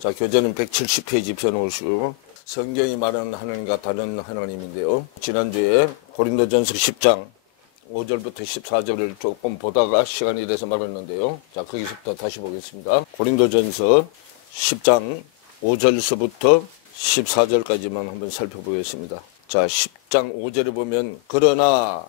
자, 교재는 170페이지 펴놓으시고 성경이 말하는 하나님과 다른 하나님인데요. 지난주에 고린도전서 10장 5절부터 14절을 조금 보다가 시간이 돼서 말았는데요. 자, 거기서부터 다시 보겠습니다. 고린도전서 10장 5절서부터 14절까지만 한번 살펴보겠습니다. 자, 10장 5절에 보면 그러나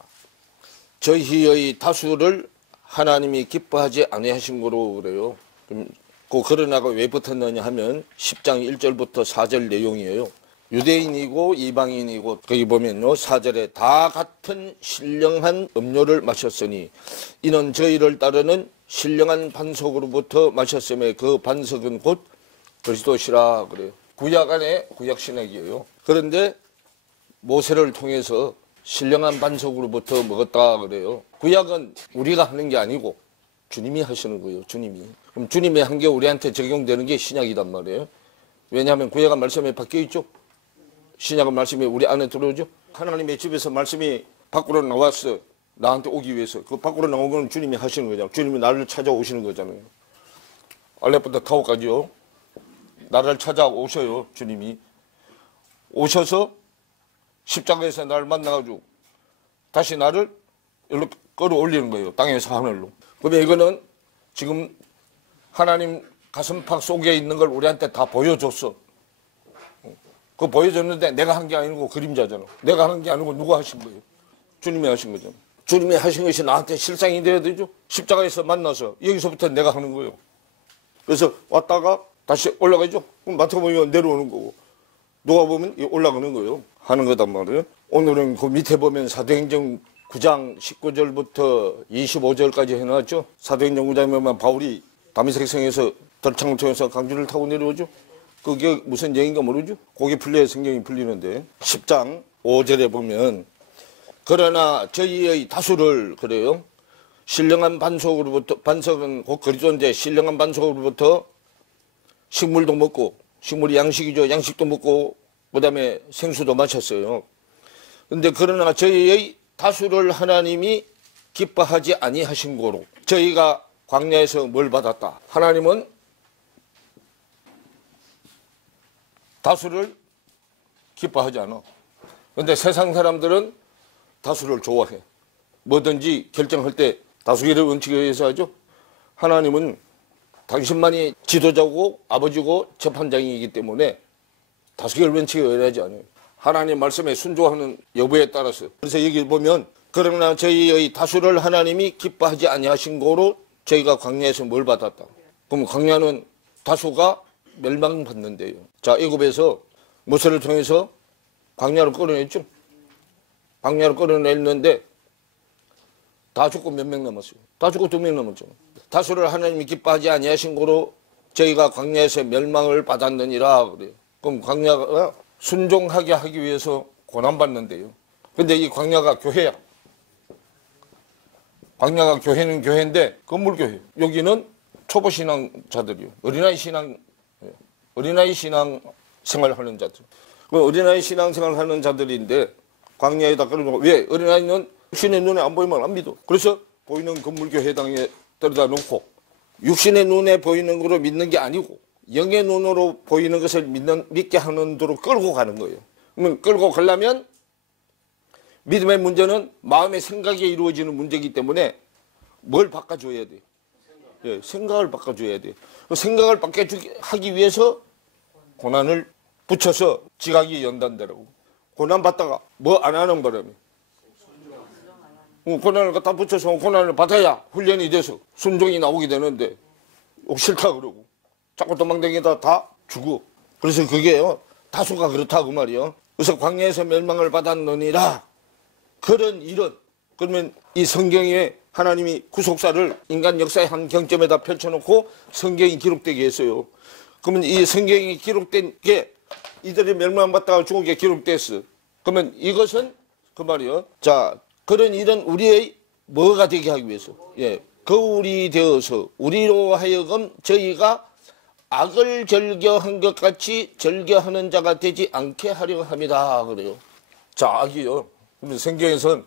저희의 다수를 하나님이 기뻐하지 아니하신 거로 그래요. 그럼 그 그러나가 왜 붙었느냐 하면 10장 1절부터 4절 내용이에요. 유대인이고 이방인이고 거기 보면요 4절에 다 같은 신령한 음료를 마셨으니 이는 저희를 따르는 신령한 반석으로부터 마셨음에 그 반석은 곧 그리스도시라 그래요. 구약 안에 구약 신학이에요. 그런데 모세를 통해서 신령한 반석으로부터 먹었다 그래요. 구약은 우리가 하는 게 아니고 주님이 하시는 거예요. 주님이. 그럼 주님이 한 게 우리한테 적용되는 게 신약이란 말이에요. 왜냐하면 구약은 말씀에 바뀌어 있죠. 신약은 말씀이 우리 안에 들어오죠. 하나님의 집에서 말씀이 밖으로 나왔어. 나한테 오기 위해서. 그 밖으로 나온 건 주님이 하시는 거잖아요. 주님이 나를 찾아오시는 거잖아요. 알렙부터 타오까지요. 나를 찾아오셔요. 주님이. 오셔서 십자가에서 나를 만나가지고 다시 나를 이렇게 끌어올리는 거예요. 땅에서 하늘로. 그러면 이거는 지금 하나님 가슴팍 속에 있는 걸 우리한테 다 보여줬어. 그거 보여줬는데 내가 한 게 아니고 그림자잖아. 내가 하는 게 아니고 누가 하신 거예요? 주님이 하신 거잖아. 주님이 하신 것이 나한테 실상이 돼야 되죠. 십자가에서 만나서 여기서부터 내가 하는 거예요. 그래서 왔다가 다시 올라가죠. 그럼 맡아보면 내려오는 거고 누가 보면 올라가는 거예요. 하는 거단 말이에요. 오늘은 그 밑에 보면 사도행전 9장 19절부터 25절까지 해놨죠. 사도행전 9장에 보면 바울이 다메섹 성에서 덜창을 통해서 강주를 타고 내려오죠. 그게 무슨 얘기인가 모르죠. 거기 풀려야 성경이 풀리는데 10장 5절에 보면 그러나 저희의 다수를 그래요. 신령한 반석으로부터 반석은 곧 그리스도인데 신령한 반석으로부터 식물도 먹고 식물이 양식이죠. 양식도 먹고 그다음에 생수도 마셨어요. 그런데 그러나 저희의 다수를 하나님이 기뻐하지 아니하신 거로 저희가 광야에서 뭘 받았다. 하나님은 다수를 기뻐하지 않아. 그런데 세상 사람들은 다수를 좋아해. 뭐든지 결정할 때 다수결의 원칙에 의해서 하죠. 하나님은 당신만이 지도자고 아버지고 재판장이기 때문에 다수결 원칙에 의하지 않아요. 하나님 말씀에 순종하는 여부에 따라서. 그래서 여기 보면 그러나 저희의 다수를 하나님이 기뻐하지 아니하신 거로 저희가 광야에서 뭘 받았다. 그럼 광야는 다수가 멸망받는데요. 자, 애굽에서 모세를 통해서 광야로 끌어냈죠. 광야로 끌어냈는데 다 죽고 몇 명 남았어요. 다 죽고 2명 남았죠. 다수를 하나님이 기뻐하지 아니하신 거로 저희가 광야에서 멸망을 받았느니라 그래요. 그럼 광야가 순종하게 하기 위해서 고난받는데요. 근데 이 광야가 교회야. 광야가 교회는 교회인데 건물교회. 여기는 초보신앙자들이요. 어린아이 신앙 생활하는 자들. 어린아이 신앙 생활하는 자들인데 광야에다 끌어놓고 왜? 어린아이는 육신의 눈에 안 보이면 안 믿어. 그래서 보이는 건물교회당에 떨어다 놓고 육신의 눈에 보이는 거로 믿는 게 아니고 영의 눈으로 보이는 것을 믿게 하는 대로 끌고 가는 거예요. 그러면 끌고 가려면 믿음의 문제는 마음의 생각에 이루어지는 문제이기 때문에 뭘 바꿔줘야 돼? 예, 생각을 바꿔줘야 돼. 생각을 바꿔하기 위해서 고난을 붙여서 지각이 연단되라고. 고난 받다가 뭐 안 하는 바람에 고난을 갖다 붙여서 고난을 받아야 훈련이 돼서 순종이 나오게 되는데 싫다 그러고 자꾸 도망다니다 다 죽어. 그래서 그게요 다수가 그렇다 그 말이요. 그래서 광야에서 멸망을 받았느니라. 그런 이런 그러면 이 성경에 하나님이 구속사를 인간 역사의 한 경점에다 펼쳐놓고 성경이 기록되게 했어요. 그러면 이 성경이 기록된 게 이들이 멸망받다가 죽은 게 기록됐어. 그러면 이것은 그 말이요. 자, 그런 일은 우리의 뭐가 되게 하기 위해서 예, 거울이 되어서 우리로 하여금 저희가 악을 절겨한 것 같이 절겨하는 자가 되지 않게 하려 합니다. 그래요. 자, 악이요. 그러면 성경에선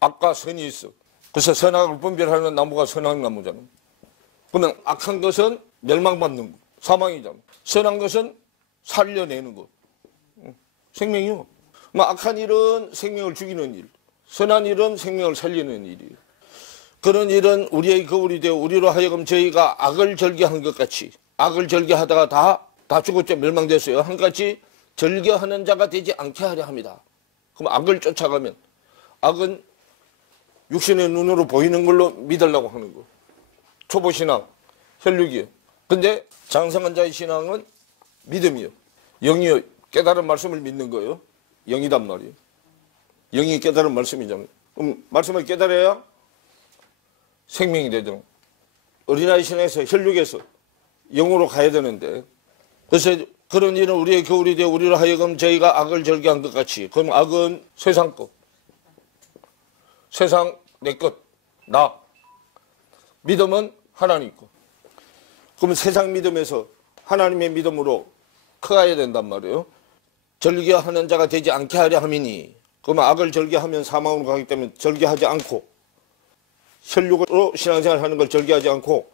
악과 선이 있어. 그래서 선악을 분별하는 나무가 선악나무잖아. 그러면 악한 것은 멸망받는 거. 사망이잖아. 선한 것은 살려내는 것. 생명이요. 악한 일은 생명을 죽이는 일, 선한 일은 생명을 살리는 일이에요. 그런 일은 우리의 거울이 되어 우리로 하여금 저희가 악을 절개한 것 같이, 악을 절개하다가 다 죽었죠. 멸망됐어요. 한같이 절개하는 자가 되지 않게 하려 합니다. 그럼 악을 쫓아가면, 악은 육신의 눈으로 보이는 걸로 믿으려고 하는 거. 초보신앙, 혈육이요. 근데 장성한 자의 신앙은 믿음이요. 영이요. 깨달은 말씀을 믿는 거예요. 영이단 말이에요. 영이 깨달은 말씀이잖아요. 그럼 말씀을 깨달아야 생명이 되죠. 어린아이 신앙에서 혈육에서 영으로 가야 되는데, 그래서 그런 일은 우리의 거울이 되어 우리로 하여금 저희가 악을 절개한 것 같이. 그럼 악은 세상 것. 세상 내 것, 나. 믿음은 하나님 것. 그럼 세상 믿음에서 하나님의 믿음으로 커가야 된단 말이에요. 절개하는 자가 되지 않게 하려 함이니, 그러면 악을 절개하면 사망으로 가기 때문에 절개하지 않고, 혈육으로 신앙생활 하는 걸 절개하지 않고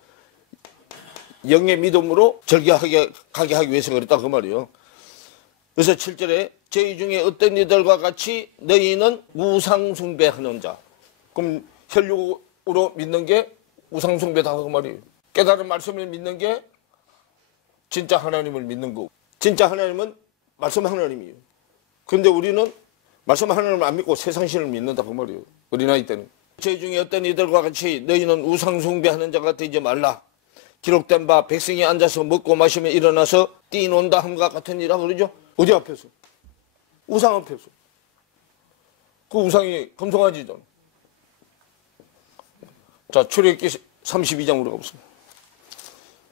영의 믿음으로 절개하게 가게 하기 위해서 그랬다 그 말이에요. 그래서 7절에 저희 중에 어떤 이들과 같이 너희는 우상 숭배하는 자. 그럼 혈육으로 믿는 게 우상 숭배다 그 말이에요. 깨달은 말씀을 믿는 게 진짜 하나님을 믿는 거고, 진짜 하나님은 말씀 하나님이에요. 그런데 우리는 말씀 하나님을 안 믿고 세상신을 믿는다 그 말이에요. 어린아이 때는. 저희 중에 어떤 이들과 같이 너희는 우상 숭배하는 자가 되지 말라. 기록된 바 백성이 앉아서 먹고 마시며 일어나서 뛰논다 함과 같은 이라 그러죠. 어디 앞에서? 우상 앞에서. 그 우상이 금송아지잖아. 자, 출애굽기 32장으로 가보겠습니다.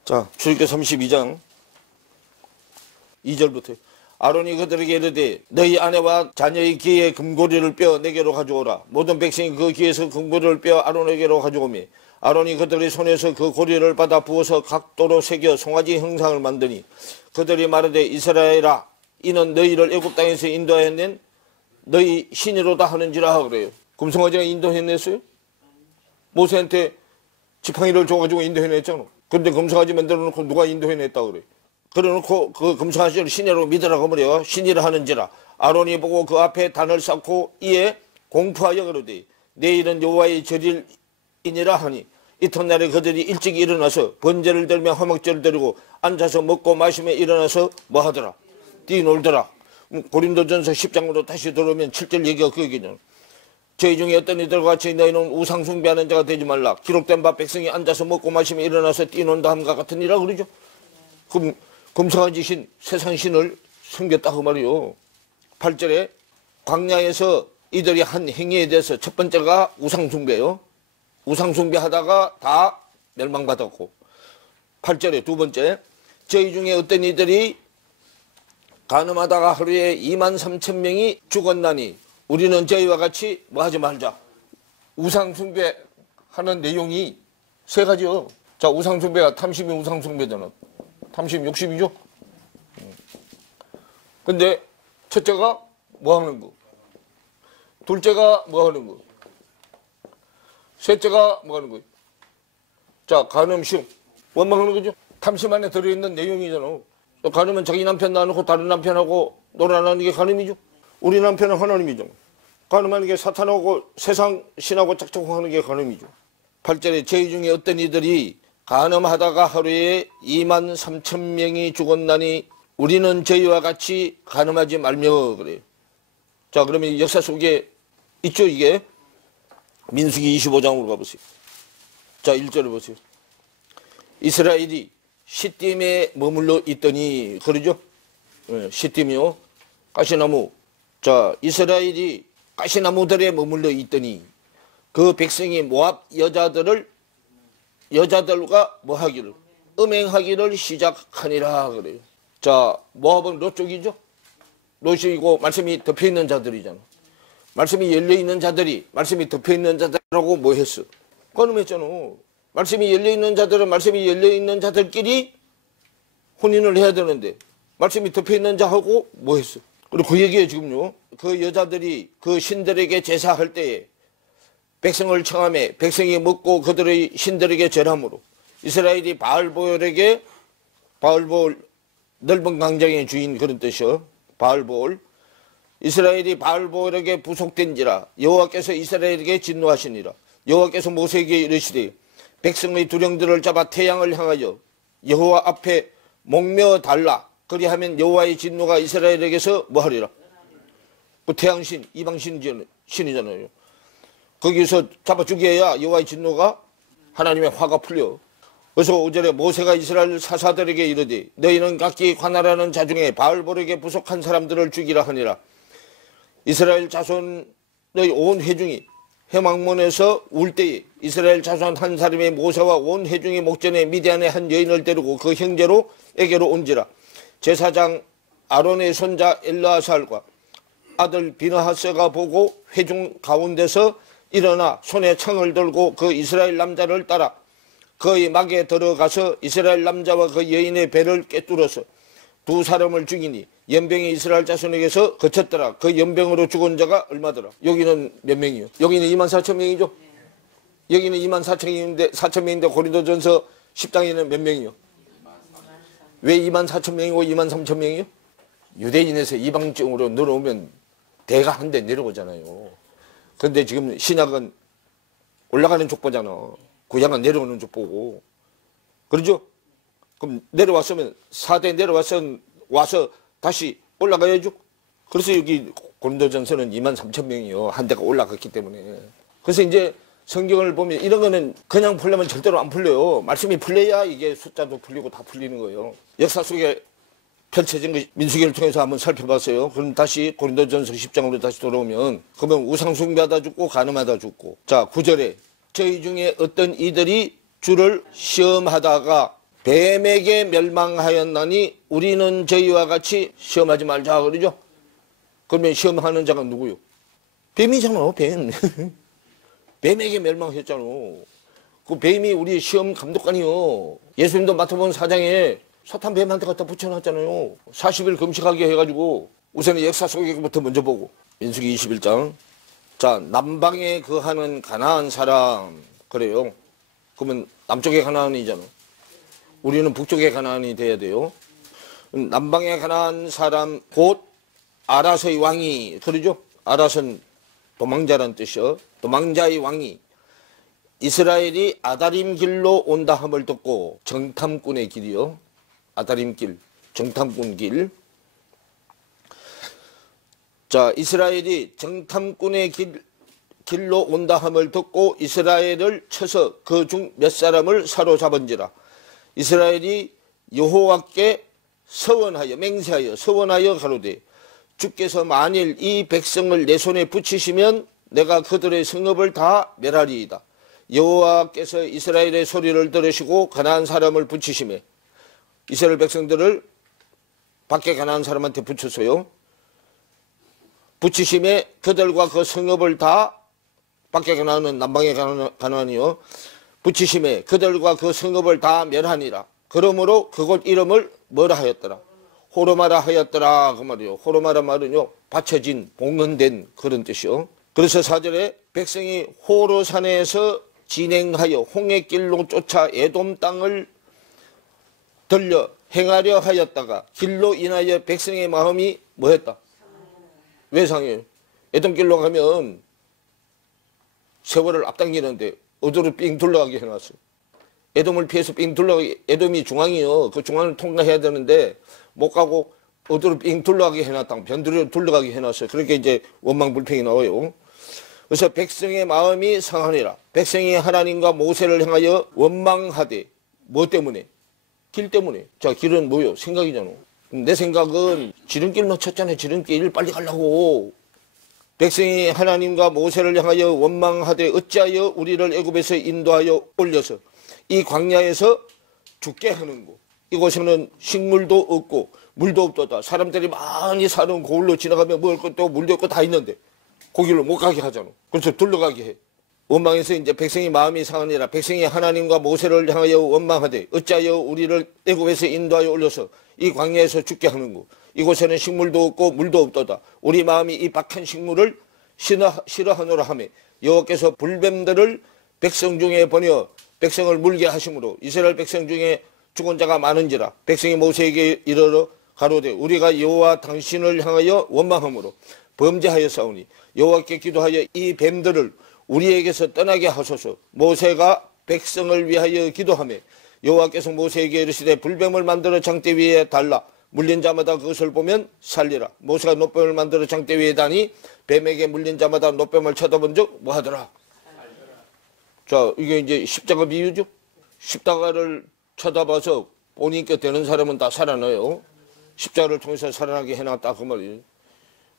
자, 출애굽기 32장 2절부터. 아론이 그들에게 이르되 너희 아내와 자녀의 귀에 금고리를 빼어 내게로 가져오라. 모든 백성이 그 귀에서 금고리를 빼어 아론에게로 가져오며 아론이 그들의 손에서 그 고리를 받아 부어서 각도로 새겨 송아지 형상을 만드니 그들이 말하되 이스라엘아 이는 너희를 애굽 땅에서 인도해낸 너희 신이로다 하는지라 그래요. 그럼 송아지가 인도해냈어요? 모세한테 지팡이를 줘가지고 인도해냈잖아. 그런데 금송아지 만들어놓고 누가 인도해냈다 그래. 그래놓고 그 금송아지를 신이라고 믿으라고 말이요. 신이라 하는지라. 아론이 보고 그 앞에 단을 쌓고 이에 공포하여 그러되 내일은 여호와의 절일이니라 하니 이튿날에 그들이 일찍 일어나서 번제를 들며 화목제를 드리고 앉아서 먹고 마시며 일어나서 뭐하더라? 뛰놀더라. 고린도전서 10장으로 다시 들어오면 7절 얘기가 그 얘기잖아. 저희 중에 어떤 이들과 같이 너희는 우상 숭배하는 자가 되지 말라. 기록된 바 백성이 앉아서 먹고 마시며 일어나서 뛰논다 함과 같은 이라 그러죠. 그럼 금송아지 신, 세상 신을 섬겼다 그 말이요. 8절에 광야에서 이들이 한 행위에 대해서 첫 번째가 우상 숭배요. 우상 숭배하다가 다 멸망받았고, 8절에 두 번째 저희 중에 어떤 이들이 간음하다가 하루에 23,000명이 죽었나니 우리는 저희와 같이 뭐 하지 말자. 우상 숭배하는 내용이 세 가지요. 자, 우상 숭배가 탐심이 우상 숭배잖아. 탐심 욕심이죠. 근데 첫째가 뭐 하는 거, 둘째가 뭐 하는 거, 셋째가 뭐 하는 거. 자, 간음심 원망하는 거죠. 탐심 안에 들어있는 내용이잖아. 간음은 자기 남편 놔놓고 다른 남편하고 놀아나는 게 간음이죠. 우리 남편은 하나님이죠. 간음하는 게 사탄하고 세상 신하고 짝짝하는 게 간음이죠. 8절에 저희 중에 어떤 이들이 간음하다가 하루에 23,000명이 죽었나니 우리는 저희와 같이 간음하지 말며 그래요. 자, 그러면 역사 속에 있죠. 이게 민수기 25장으로 가보세요. 자, 1절을 보세요. 이스라엘이 시딤에 머물러 있더니 그러죠. 시딤이요. 가시나무. 자, 이스라엘이 가시나무들에 머물러 있더니 그 백성이 모압 여자들과 뭐 하기를 음행하기를 시작하니라 그래요. 자, 모압은 롯 쪽이죠. 롯이고 말씀이 덮여있는 자들이잖아. 말씀이 열려있는 자들이 말씀이 덮여있는 자들하고 뭐 했어? 간음했잖아. 말씀이 열려있는 자들은 말씀이 열려있는 자들끼리 혼인을 해야 되는데 말씀이 덮여있는 자하고 뭐 했어? 그리고 그 얘기에 지금요. 그 여자들이 그 신들에게 제사할 때에 백성을 청함해 백성이 먹고 그들의 신들에게 절함으로 이스라엘이 바알보열에게 바알볼 넓은 광장의 주인 그런 뜻이요. 바알볼. 이스라엘이 바알볼에게 부속된지라 여호와께서 이스라엘에게 진노하시니라. 여호와께서 모세에게 이르시되 백성의 두령들을 잡아 태양을 향하여 여호와 앞에 목며 달라. 그리하면 여호와의 진노가 이스라엘에게서 뭐하리라. 그 태양신 이방신이잖아요. 거기서 잡아 죽여야 여호와의 진노가 하나님의 화가 풀려. 그래서 5절에 모세가 이스라엘 사사들에게 이르되 너희는 각기 관할하는 자 중에 바알볼에게 부속한 사람들을 죽이라 하니라. 이스라엘 자손의 온 회중이 해막문에서 울 때에 이스라엘 자손 한 사람의 모세와 온 회중이 목전에 미디안의 한 여인을 데리고 그 형제로 에게로 온지라. 제사장 아론의 손자 엘르아살과 아들 비느하스가 보고 회중 가운데서 일어나 손에 창을 들고 그 이스라엘 남자를 따라 그의 막에 들어가서 이스라엘 남자와 그 여인의 배를 꿰뚫어서 두 사람을 죽이니 연병이 이스라엘 자손에게서 거쳤더라. 그 연병으로 죽은 자가 얼마더라. 여기는 몇 명이요? 여기는 24,000명이죠. 여기는 24,000명인데 고린도전서 10장에는 몇 명이요? 왜 24,000명이고 23,000명이요? 유대인에서 이방적으로 늘어오면 대가 한 대 내려오잖아요. 그런데 지금 신약은 올라가는 족보잖아. 구약은 내려오는 족보고. 그러죠? 그럼 내려왔으면 4대 와서 다시 올라가야죠. 그래서 여기 고린도전서는 23,000명이요. 한 대가 올라갔기 때문에. 그래서 이제 성경을 보면 이런 거는 그냥 풀려면 절대로 안 풀려요. 말씀이 풀려야 이게 숫자도 풀리고 다 풀리는 거예요. 역사 속에 펼쳐진 것 민수기를 통해서 한번 살펴봤어요. 그럼 다시 고린도전서 10장으로 다시 돌아오면 그러면 우상 숭배하다 죽고 간음하다 죽고. 자 9절에 저희 중에 어떤 이들이 주를 시험하다가 뱀에게 멸망하였나니 우리는 저희와 같이 시험하지 말자 그러죠. 그러면 시험하는 자가 누구요? 뱀이잖아. 뱀. 뱀에게 멸망했잖아. 그 뱀이 우리 시험 감독관이요. 예수님도 마태복음 4장에 사탄 뱀한테 갖다 붙여놨잖아요. 40일 금식하게 해가지고 우선 역사 속에부터 먼저 보고. 민수기 21장. 자 남방에 거하는 가나안 사람 그래요. 그러면 남쪽에 가나안이잖아. 우리는 북쪽에 가나안이 돼야 돼요. 남방에 가나안 사람 곧 아라서의 왕이 그러죠. 아라선 도망자란 뜻이요. 도망자의 왕이 이스라엘이 아다림 길로 온다 함을 듣고 정탐꾼의 길이요. 아다림 길, 정탐꾼 길. 자, 이스라엘이 정탐꾼의 길로 온다 함을 듣고 이스라엘을 쳐서 그 중 몇 사람을 사로잡은지라. 이스라엘이 여호와께 서원하여 맹세하여 서원하여 가로되 주께서 만일 이 백성을 내 손에 붙이시면 내가 그들의 성읍을 다 멸하리이다. 여호와께서 이스라엘의 소리를 들으시고 가나안 사람을 붙이시매 이스라엘 백성들을 밖에 가나안 사람한테 붙였어요. 붙이심에 그들과 그 성읍을 다 밖에 가나안은 남방에 가나안이요. 붙이심에 그들과 그 성읍을 다 멸하니라. 그러므로 그곳 이름을 뭐라 하였더라. 호르마라 하였더라 그 말이요. 호르마라 말은요 받쳐진 봉헌된 그런 뜻이요. 그래서 4절에 백성이 호르산에서 진행하여 홍해길로 쫓아 에돔 땅을 들려 행하려 하였다가 길로 인하여 백성의 마음이 뭐했다. 왜 상해요? 에돔길로 가면 세월을 앞당기는데 어디로 삥 둘러가게 해놨어요. 에돔을 피해서 삥 둘러가게. 에돔이 중앙이요. 그 중앙을 통과해야 되는데 못 가고 어디로 삥 둘러가게 해놨다. 변두리로 둘러가게 해놨어요. 그렇게 이제 원망불평이 나와요. 그래서 백성의 마음이 상하니라. 백성이 하나님과 모세를 향하여 원망하되 뭐 때문에? 길 때문에. 자, 길은 뭐요? 생각이잖아. 내 생각은 지름길 놓쳤잖아요. 지름길 빨리 가려고. 백성이 하나님과 모세를 향하여 원망하되 어찌하여 우리를 애굽에서 인도하여 올려서 이 광야에서 죽게 하는고. 이곳에는 식물도 없고 물도 없도다. 사람들이 많이 사는 고을로 지나가면 먹을 것도 물도 없고 다 있는데 거기를 못 가게 하잖아. 그래서 둘러가게 해. 원망해서 이제 백성이 마음이 상하니라. 백성이 하나님과 모세를 향하여 원망하되 어찌하여 우리를 애굽에서 인도하여 올려서 이 광야에서 죽게 하는고. 이곳에는 식물도 없고 물도 없도다. 우리 마음이 이 박한 식물을 싫어하노라 하며 여호와께서 불뱀들을 백성 중에 보내어 백성을 물게 하심으로 이스라엘 백성 중에 죽은 자가 많은지라. 백성이 모세에게 이르러 가로되 우리가 여호와 당신을 향하여 원망함으로 범죄하여 싸우니 여호와께 기도하여 이 뱀들을 우리에게서 떠나게 하소서. 모세가 백성을 위하여 기도하며 여호와께서 모세에게 이르시되 불뱀을 만들어 장대 위에 달라 물린 자마다 그것을 보면 살리라. 모세가 놋뱀을 만들어 장대 위에 다니 뱀에게 물린 자마다 놋뱀을 쳐다본 적 뭐하더라. 자, 이게 이제 십자가 비유죠. 십자가를 쳐다봐서 본인께 되는 사람은 다 살아나요. 십자가를 통해서 살아나게 해놨다 그 말이에요.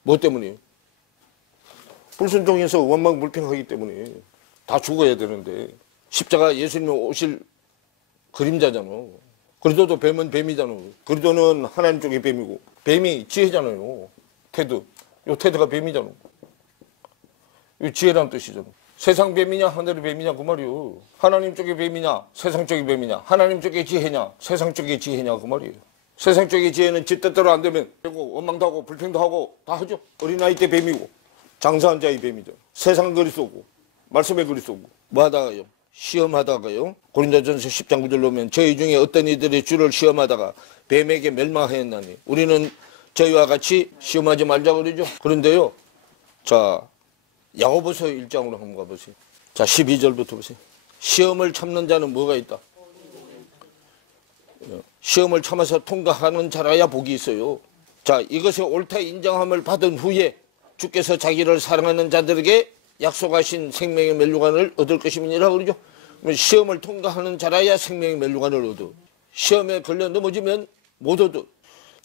뭐 때문이에요? 불순종해서 원망불평하기 때문에 다 죽어야 되는데 십자가 예수님이 오실 그림자잖아. 그리도도 뱀은 뱀이잖아. 그리도는 하나님 쪽의 뱀이고 뱀이 지혜잖아요. 테드. 요 테드가 뱀이잖아. 이 지혜라는 뜻이잖아. 세상 뱀이냐 하늘의 뱀이냐 그 말이요. 하나님 쪽의 뱀이냐 세상 쪽의 뱀이냐. 하나님 쪽의 지혜냐 세상 쪽의 지혜냐 그 말이에요. 세상 쪽의 지혜는 지 뜻대로 안 되면 원망도 하고 불평도 하고 다 하죠. 어린아이 때 뱀이고 장사한 자의 뱀이죠. 세상 그리 쏘고 말씀의 그리 쏘고 뭐 하다가요? 시험하다가요. 고린도전서 10장 9절로 보면 저희 중에 어떤 이들이 주를 시험하다가 뱀에게 멸망하였나니 우리는 저희와 같이 시험하지 말자 그러죠. 그런데요. 자, 야고보서 1장으로 한번 가보세요. 자, 12절부터 보세요. 시험을 참는 자는 뭐가 있다? 시험을 참아서 통과하는 자라야 복이 있어요. 자, 이것이 옳다 인정함을 받은 후에 주께서 자기를 사랑하는 자들에게 약속하신 생명의 멸류관을 얻을 것임이니라 그러죠. 시험을 통과하는 자라야 생명의 멸류관을 얻어. 시험에 걸려 넘어지면 못 얻어.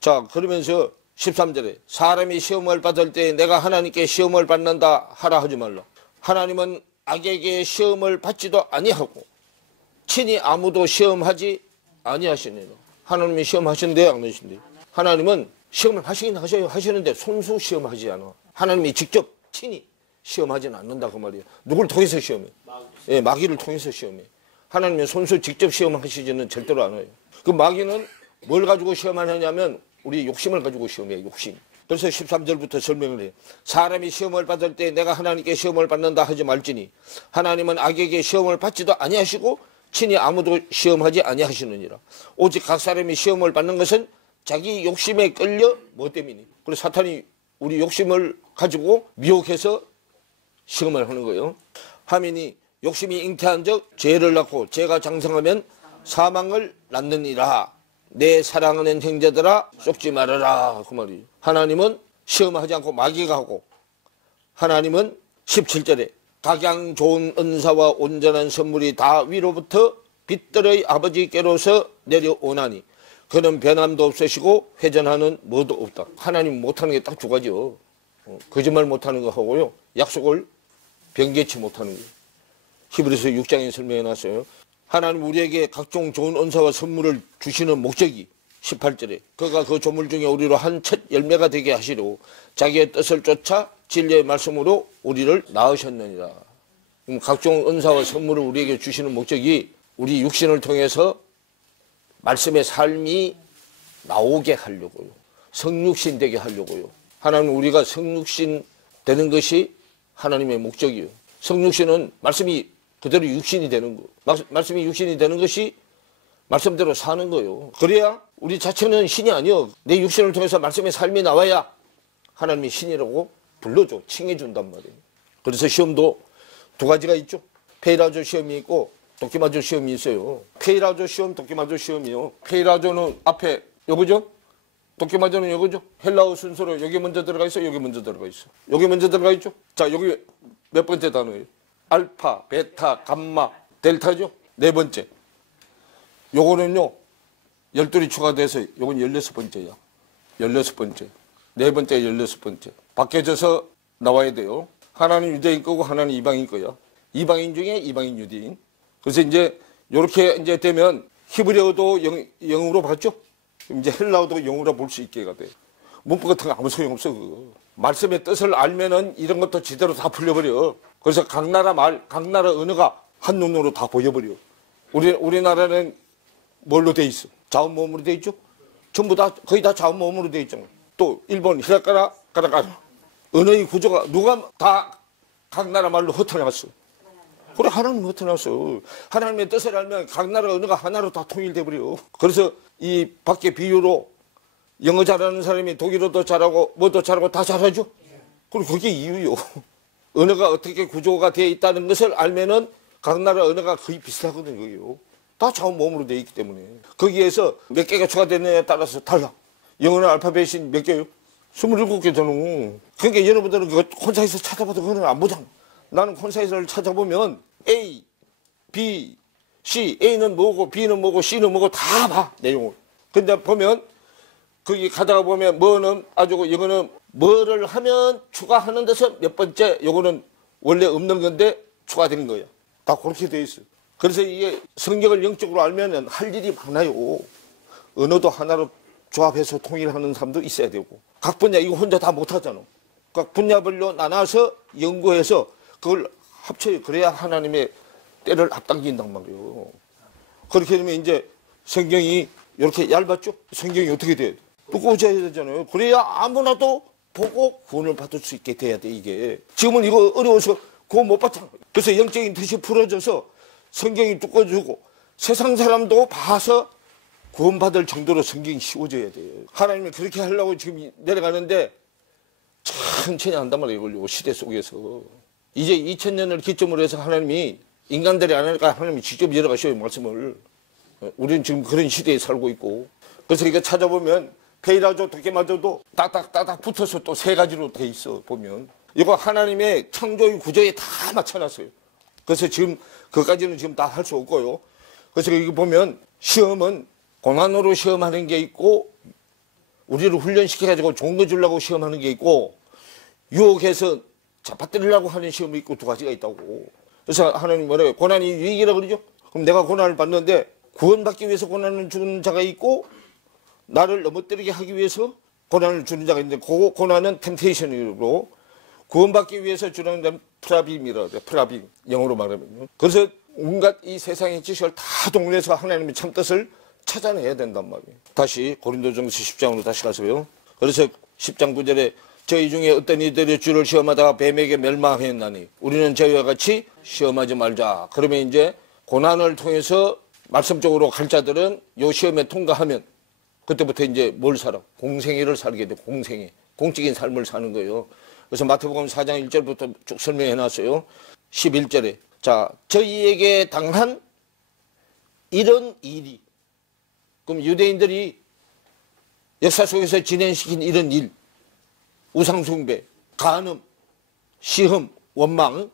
자, 그러면서 13절에 사람이 시험을 받을 때 내가 하나님께 시험을 받는다 하라 하지 말라. 하나님은 악에게 시험을 받지도 아니하고 친히 아무도 시험하지 아니하시니라. 하나님이 시험하신대 안 하신대? 하나님은 시험을 하시긴 하셔요. 하시는데 손수 시험하지 않아. 하나님이 직접 친히 시험하지는 않는다 그 말이에요. 누굴 통해서 시험해? 예, 마귀를 통해서 시험해. 하나님은 손수 직접 시험하시지는 절대로 않아요. 그 마귀는 뭘 가지고 시험하느냐면 우리 욕심을 가지고 시험해요. 욕심. 그래서 13절부터 설명을 해요. 사람이 시험을 받을 때 내가 하나님께 시험을 받는다 하지 말지니 하나님은 악에게 시험을 받지도 아니하시고 친히 아무도 시험하지 아니하시느니라. 오직 각 사람이 시험을 받는 것은 자기 욕심에 끌려 뭐 때문이니? 그래서 사탄이 우리 욕심을 가지고 미혹해서 시험을 하는 거예요. 하민이 욕심이 잉태한 적 죄를 낳고 죄가 장성하면 사망을 낳느니라. 내 사랑하는 형제들아 속지 말아라 그 말이에요. 하나님은 시험하지 않고 마귀가 하고 하나님은 17절에 각양 좋은 은사와 온전한 선물이 다 위로부터 빛들의 아버지께로서 내려오나니 그는 변함도 없으시고 회전하는 뭐도 없다. 하나님 못하는 게 딱 두 가지요. 거짓말 못하는 거 하고요. 약속을 변개치 못하는 거. 히브리서 6장에 설명해 놨어요. 하나님 우리에게 각종 좋은 은사와 선물을 주시는 목적이 18절에 그가 그 조물 중에 우리로 한 첫 열매가 되게 하시려고 자기의 뜻을 쫓아 진리의 말씀으로 우리를 낳으셨느니라. 그럼 각종 은사와 선물을 우리에게 주시는 목적이 우리 육신을 통해서 말씀의 삶이 나오게 하려고요. 성육신 되게 하려고요. 하나님 우리가 성육신 되는 것이 하나님의 목적이에요. 성육신은 말씀이 그대로 육신이 되는 거. 말씀이 육신이 되는 것이 말씀대로 사는 거예요. 그래야 우리 자체는 신이 아니요. 내 육신을 통해서 말씀의 삶이 나와야 하나님이 신이라고 불러줘. 칭해준단 말이에요. 그래서 시험도 두 가지가 있죠. 페이라조 시험이 있고 도끼마조 시험이 있어요. 페이라조 시험, 도끼마조 시험이요. 페이라조는 앞에 요거죠. 도끼마조는 요거죠. 헬라어 순서로 여기 먼저 들어가 있어, 여기 먼저 들어가 있어. 여기 먼저 들어가 있죠. 자, 여기 몇 번째 단어예요? 알파, 베타, 감마, 델타죠. 네 번째. 요거는요. 12이 추가돼서 요건 16번째야. 16번째. 네 번째 16번째. 바뀌어져서 나와야 돼요. 하나는 유대인 거고 하나는 이방인 거야. 이방인 중에 이방인 유대인. 그래서 이제 요렇게 이제 되면 히브리어도 영어로 봤죠? 이제 헬라어도 영어로 볼 수 있게가 돼. 문법 같은 거 아무 소용없어 그거. 말씀의 뜻을 알면은 이런 것도 제대로 다 풀려버려. 그래서 각 나라 말, 각 나라 언어가 한 눈으로 다 보여버려. 우리나라는 뭘로 돼 있어? 자음모음으로 돼 있죠? 전부 다 거의 다 자음모음으로 돼 있잖아. 또 일본 히라카라 가라카라 언어의 구조가 누가 다 각 나라 말로 흩어놨어. 그래 하나님 어떻게 나왔어? 하나님의 뜻을 알면 각 나라 언어가 하나로 다 통일돼 버려. 그래서 이 밖에 비유로 영어 잘하는 사람이 독일어도 잘하고 뭐도 잘하고 다 잘하죠. 그리고 그게 이유요. 언어가 어떻게 구조가 되어 있다는 것을 알면은 각 나라 언어가 거의 비슷하거든요. 다 자원 모음으로 되어 있기 때문에. 거기에서 몇 개가 추가되느냐에 따라서 달라. 영어는 알파벳이 몇 개요? 27개잖아. 그러니까 여러분들은 그거 콘사이트 찾아봐도 그거는 안 보잖아. 나는 콘사이트를 찾아보면 A, B, C, A는 뭐고 B는 뭐고 C는 뭐고 다 봐, 내용을. 근데 보면 거기 가다가 보면 뭐는 아주 이거는 뭐를 하면 추가하는 데서 몇 번째, 요거는 원래 없는 건데 추가된 거야. 다 그렇게 돼 있어. 그래서 이게 성경을 영적으로 알면 할 일이 많아요. 언어도 하나로 조합해서 통일하는 사람도 있어야 되고. 각 분야 이거 혼자 다 못하잖아. 각 분야별로 나눠서 연구해서 그걸 합쳐요. 그래야 하나님의 때를 앞당긴단 말이에요. 그렇게 되면 이제 성경이 이렇게 얇았죠? 성경이 어떻게 돼야 돼? 두꺼워져야 되잖아요. 그래야 아무나도 보고 구원을 받을 수 있게 돼야 돼, 이게. 지금은 이거 어려워서 구원 못 받잖아. 그래서 영적인 뜻이 풀어져서 성경이 두꺼워지고 세상 사람도 봐서 구원받을 정도로 성경이 쉬워져야 돼요. 하나님이 그렇게 하려고 지금 내려가는데 천천히 한단 말이에요, 이걸 시대 속에서. 이제 2000년을 기점으로 해서 하나님이 인간들이 안 하니까 하나님이 직접 열어가셔요, 말씀을. 우리는 지금 그런 시대에 살고 있고. 그래서 이거 찾아보면 페이라조 도케마조도 딱딱딱딱 붙어서 또 세 가지로 돼 있어, 보면. 이거 하나님의 창조의 구조에 다 맞춰놨어요. 그래서 지금 그까지는 지금 다 할 수 없고요. 그래서 이거 보면 시험은 고난으로 시험하는 게 있고 우리를 훈련시켜가지고 좋은 거 주려고 시험하는 게 있고 유혹해서 잡아뜨리려고 하는 시험이 있고 두 가지가 있다고. 그래서 하나님 뭐래요? 고난이 유익이라고 그러죠? 그럼 내가 고난을 받는데 구원받기 위해서 고난을 주는 자가 있고 나를 넘어뜨리게 하기 위해서 고난을 주는 자가 있는데 그 고난은 템테이션으로 구원받기 위해서 주는 데는 프라빔이라고 해요. 프라빔, 영어로 말하면. 그래서 온갖 이 세상의 지식을 다 동원해서 하나님의 참뜻을 찾아내야 된단 말이에요. 다시 고린도전서 10장으로 다시 가서요. 그래서 10장 9절에 저희 중에 어떤 이들이 주를 시험하다가 뱀에게 멸망하였나니 우리는 저희와 같이 시험하지 말자. 그러면 이제 고난을 통해서 말씀적으로 갈 자들은 요 시험에 통과하면 그때부터 이제 뭘 살아? 공생애를 살게 돼. 공생애. 공적인 삶을 사는 거예요. 그래서 마태복음 4장 1절부터 쭉 설명해 놨어요. 11절에 자 저희에게 당한 이런 일이 그럼 유대인들이 역사 속에서 진행시킨 이런 일 우상숭배, 간음, 시험, 원망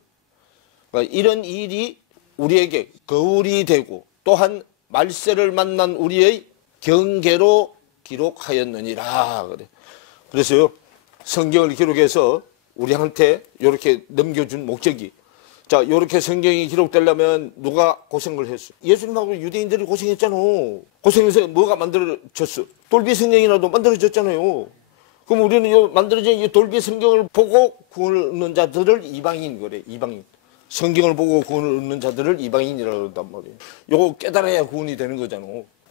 이런 일이 우리에게 거울이 되고 또한 말세를 만난 우리의 경계로 기록하였느니라 그래. 그래서요 성경을 기록해서 우리한테 이렇게 넘겨준 목적이 자 이렇게 성경이 기록되려면 누가 고생을 했어? 예수님하고 유대인들이 고생했잖아. 고생해서 뭐가 만들어졌어? 돌비 성경이라도 만들어졌잖아요. 그럼 우리는 이 만들어진 이 돌비 성경을 보고 구원을 얻는 자들을 이방인 그래. 이방인. 성경을 보고 구원을 얻는 자들을 이방인이라고 그런단 말이에요. 요거 깨달아야 구원이 되는 거잖아.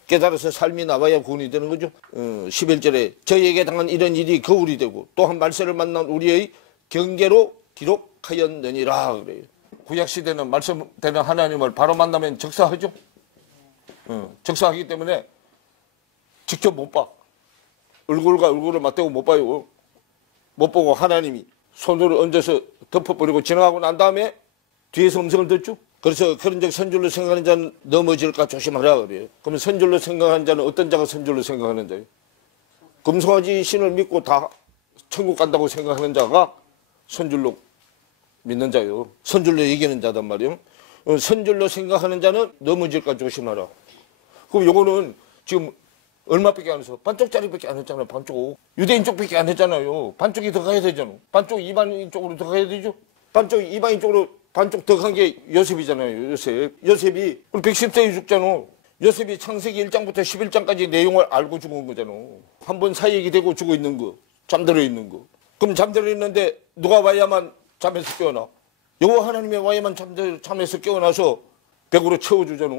깨달아서 삶이 나와야 구원이 되는 거죠. 11절에 저희에게 당한 이런 일이 거울이 되고 또한 말세를 만난 우리의 경계로 기록하였느니라 그래요. 구약시대는 말씀되는 하나님을 바로 만나면 적사하죠. 적사하기 때문에 직접 못 봐. 얼굴과 얼굴을 맞대고 못 봐요. 못 보고 하나님이 손으로 얹어서 덮어버리고 지나가고 난 다음에 뒤에서 음성을 듣죠. 그래서 그런 적 선줄로 생각하는 자는 넘어질까 조심하라 그래요. 그러면 선줄로 생각하는 자는 어떤 자가 선줄로 생각하는 자예요? 금송아지 신을 믿고 다 천국 간다고 생각하는 자가 선줄로 믿는 자예요. 선줄로 이기는 자단 말이에요. 선줄로 생각하는 자는 넘어질까 조심하라. 그럼 요거는 지금 얼마밖에 안 해서 반쪽짜리밖에 안 했잖아요. 반쪽. 유대인 쪽밖에 안 했잖아요. 반쪽이 더 가야 되잖아. 반쪽 이방인 쪽으로 더 가야 되죠. 반쪽 이방인 쪽으로 반쪽 더 간 게 요셉이잖아요. 요셉이 110세에 죽잖아. 요셉이 창세기 1장부터 11장까지 내용을 알고 죽은 거잖아. 한 번 사역이 되고 죽어 있는 거. 잠들어 있는 거. 그럼 잠들어 있는데 누가 와야만 잠에서 깨어나. 여호와 하나님이 와야만 잠에서 깨어나서 백으로 채워주잖아.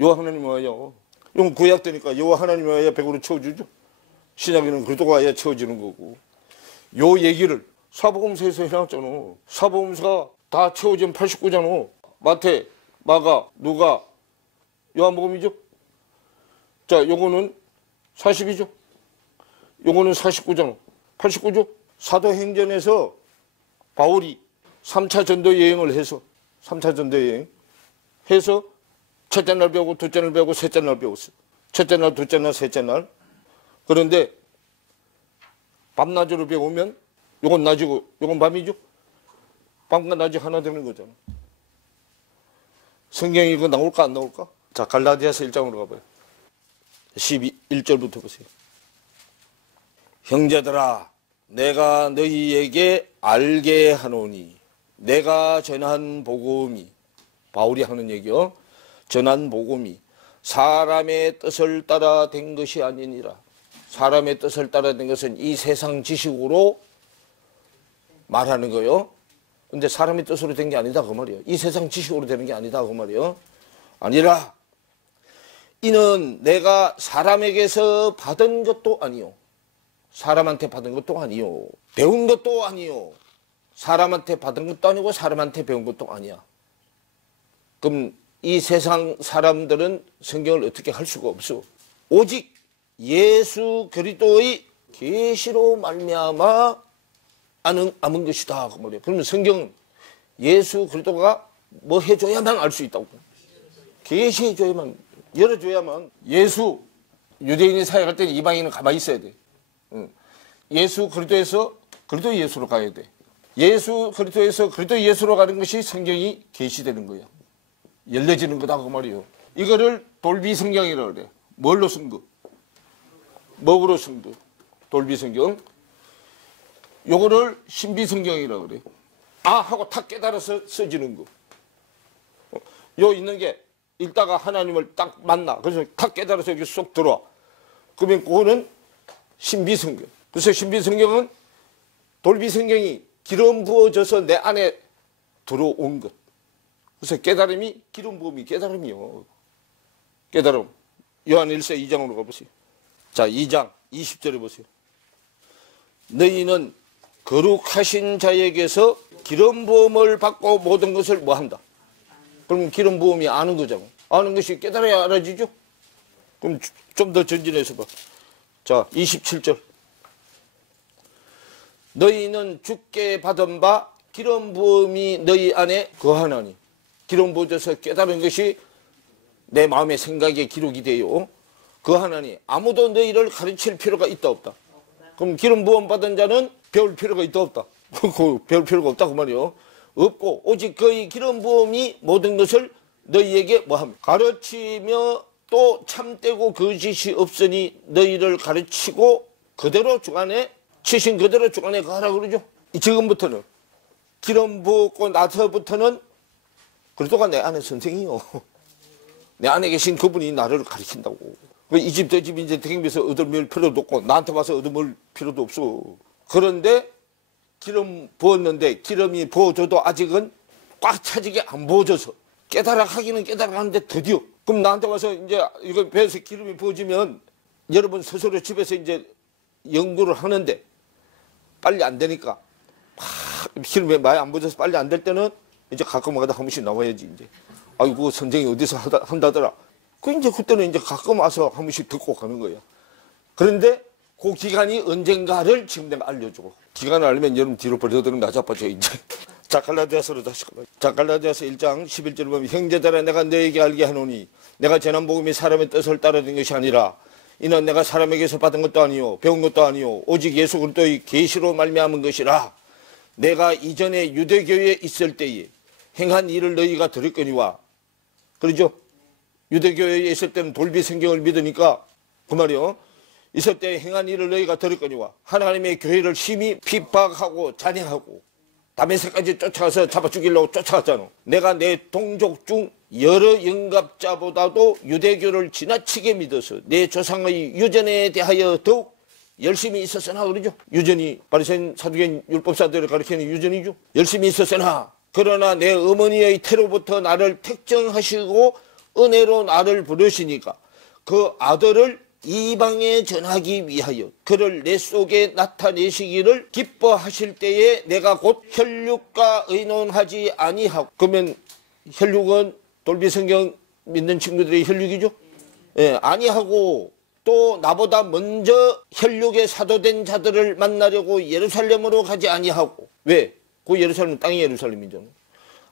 여호와 하나님이 와야. 이건 구약 때니까 여호와 하나님이 와야 백으로 채워주죠. 신약에는 그리스도가 와야 채워지는 거고. 요 얘기를 사복음서에서 해놨잖아. 사복음서가 다 채워진 89잖아. 마태, 마가, 누가, 요한복음이죠. 자, 요거는 40이죠. 요거는 49잖아. 89죠. 사도행전에서 바울이 3차 전도 여행을 해서 3차 전도 여행 해서 첫째 날 배우고 둘째 날 배우고 셋째 날 배웠어. 첫째 날, 둘째 날, 셋째 날. 그런데 밤낮으로 배우면 요건 낮이고 요건 밤이죠. 밤과 낮이 하나 되는 거잖아. 성경이 이거 나올까 안 나올까? 자, 갈라디아서 1장으로 가봐요. 1절부터 보세요. 형제들아, 내가 너희에게 알게 하노니 내가 전한 복음이, 바울이 하는 얘기요, 전한 복음이 사람의 뜻을 따라 된 것이 아니니라. 사람의 뜻을 따라 된 것은 이 세상 지식으로 말하는 거요. 근데 사람의 뜻으로 된 게 아니다 그 말이에요. 이 세상 지식으로 되는 게 아니다 그 말이에요. 아니라 이는 내가 사람에게서 받은 것도 아니요, 사람한테 받은 것도 아니요, 배운 것도 아니요, 사람한테 받은 것도 아니고 사람한테 배운 것도 아니야. 그럼 이 세상 사람들은 성경을 어떻게 할 수가 없어. 오직 예수 그리스도의 계시로 말미암아 아는 것이다 그 말이에요. 그러면 성경은 예수 그리스도가 뭐 해줘야만 알 수 있다고. 계시해줘야만, 열어줘야만. 예수, 유대인이 사역할 때는 이방인은 가만히 있어야 돼. 예수 그리스도에서 그리스도 예수로 가야 돼. 예수 그리스도에서 그리스도 예수로 가는 것이 성경이 계시되는 거예요. 열려지는 거다 그 말이에요. 이거를 돌비 성경이라고 그래. 뭘로 쓴 거? 뭐로 쓴 거? 돌비 성경. 요거를 신비 성경이라고 그래. 아 하고 탁 깨달아서 써지는 거. 요 있는 게 읽다가 하나님을 딱 만나. 그래서 탁 깨달아서 여기 쏙 들어와. 그러면 그거는 신비 성경. 그래서 신비 성경은 돌비 성경이 기름 부어져서 내 안에 들어온 것. 그래서 깨달음이, 기름 부음이 깨달음이요. 깨달음. 요한 1서 2장으로 가보세요. 자, 2장 20절에 보세요. 너희는 거룩하신 자에게서 기름 부음을 받고 모든 것을 뭐 한다? 그러면 기름 부음이 아는 거잖아. 아는 것이 깨달아야 알아지죠? 그럼 좀 더 전진해서 봐. 자, 27절. 너희는 주께 받은 바 기름 부음이 너희 안에 거하나니. 기름 부어져서 깨달은 것이 내 마음의 생각에 기록이 돼요. 거하나니 아무도 너희를 가르칠 필요가 있다 없다? 그럼 기름 부음 받은 자는 배울 필요가 있다 없다? 배울 필요가 없다 그 말이요. 없고 오직 그의 기름 부음이 모든 것을 너희에게 뭐함? 가르치며 또 참되고 거짓이 없으니 너희를 가르치고 그대로 주관에 치신 그대로 주관에 가라 그러죠. 지금부터는 기름 부었고 나서부터는 그리스도가 내 안에 선생이요. 내 안에 계신 그분이 나를 가르친다고. 이 집 저 집 이제 댕기면서 얻어먹을 필요도 없고 나한테 와서 얻어먹을 필요도 없어. 그런데 기름 부었는데 기름이 부어져도 아직은 꽉 차지게 안 부어져서 깨달아 가기는 깨달아가는데 드디어 그럼 나한테 와서 이제 이거 배에서 기름이 부어지면 여러분 스스로 집에서 이제 연구를 하는데 빨리 안 되니까 기름이 많이 안 부어져서 빨리 안 될 때는 이제 가끔가다 한 번씩 나와야지 이제. 아이고 선생이 어디서 한다더라. 그 이제 그때는 이제 가끔 와서 한 번씩 듣고 가는 거예요. 그런데 그 기간이 언젠가를 지금 내가 알려주고. 기간을 알면 여러분 뒤로 벌려드는 나 자빠져 이제. 자, 갈라디아서로 다시 가봐요. 자, 갈라디아서 1장 11절을 보면 형제들아 내가 너에게 알게 하노니 내가 전한 복음이 사람의 뜻을 따르는 것이 아니라 이는 내가 사람에게서 받은 것도 아니요 배운 것도 아니요 오직 예수 그리스도의 계시로 말미암은 것이라. 내가 이전에 유대교에 있을 때에 행한 일을 너희가 들었거니와. 그러죠? 유대교에 있을 때는 돌비 성경을 믿으니까 그 말이요. 있을 때 행한 일을 너희가 들었거니와 하나님의 교회를 심히 핍박하고 잔해하고 다메섹까지 쫓아가서 잡아 죽이려고 쫓아갔잖아. 내가 내 동족 중 여러 영갑자보다도 유대교를 지나치게 믿어서 내 조상의 유전에 대하여 더욱 열심히 있었으나 그러죠. 유전이 바리새인 사두개인 율법사들을 가리키는 유전이죠. 열심히 있었으나 그러나 내 어머니의 태로부터 나를 택정하시고 은혜로 나를 부르시니까 그 아들을 이방에 전하기 위하여 그를 내 속에 나타내시기를 기뻐하실 때에 내가 곧 혈육과 의논하지 아니하고. 그러면 혈육은 돌비 성경 믿는 친구들의 혈육이죠. 예, 아니하고 또 나보다 먼저 혈육에 사도된 자들을 만나려고 예루살렘으로 가지 아니하고. 왜? 그 예루살렘은 땅이 예루살렘이잖아.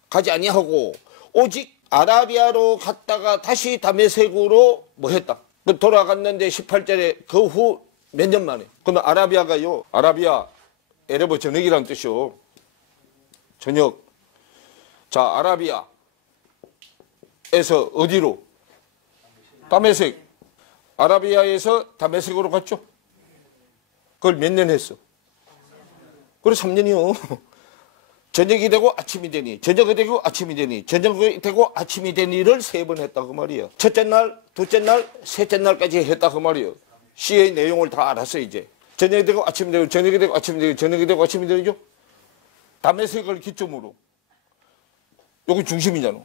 가지 아니하고 오직 아라비아로 갔다가 다시 다메섹으로 뭐 했다. 그 돌아갔는데 18절에 그 후 몇 년 만에. 그러면 아라비아가요. 아라비아 에레버 저녁이라는 뜻이요. 저녁. 자, 아라비아에서 어디로? 다메섹. 아라비아에서 다메섹으로 갔죠. 그걸 몇 년 했어? 그래 3년이요. 저녁이 되고 아침이 되니, 저녁이 되고 아침이 되니, 저녁이 되고 아침이 되니를 3번 했다 그 말이에요. 첫째 날, 둘째 날, 셋째 날까지 했다 그 말이에요. 시의 내용을 다 알았어 이제. 저녁이 되고 아침이 되고, 저녁이 되고 아침이 되고, 저녁이 되고 아침이 되죠. 다메섹을 기점으로. 여기 중심이잖아.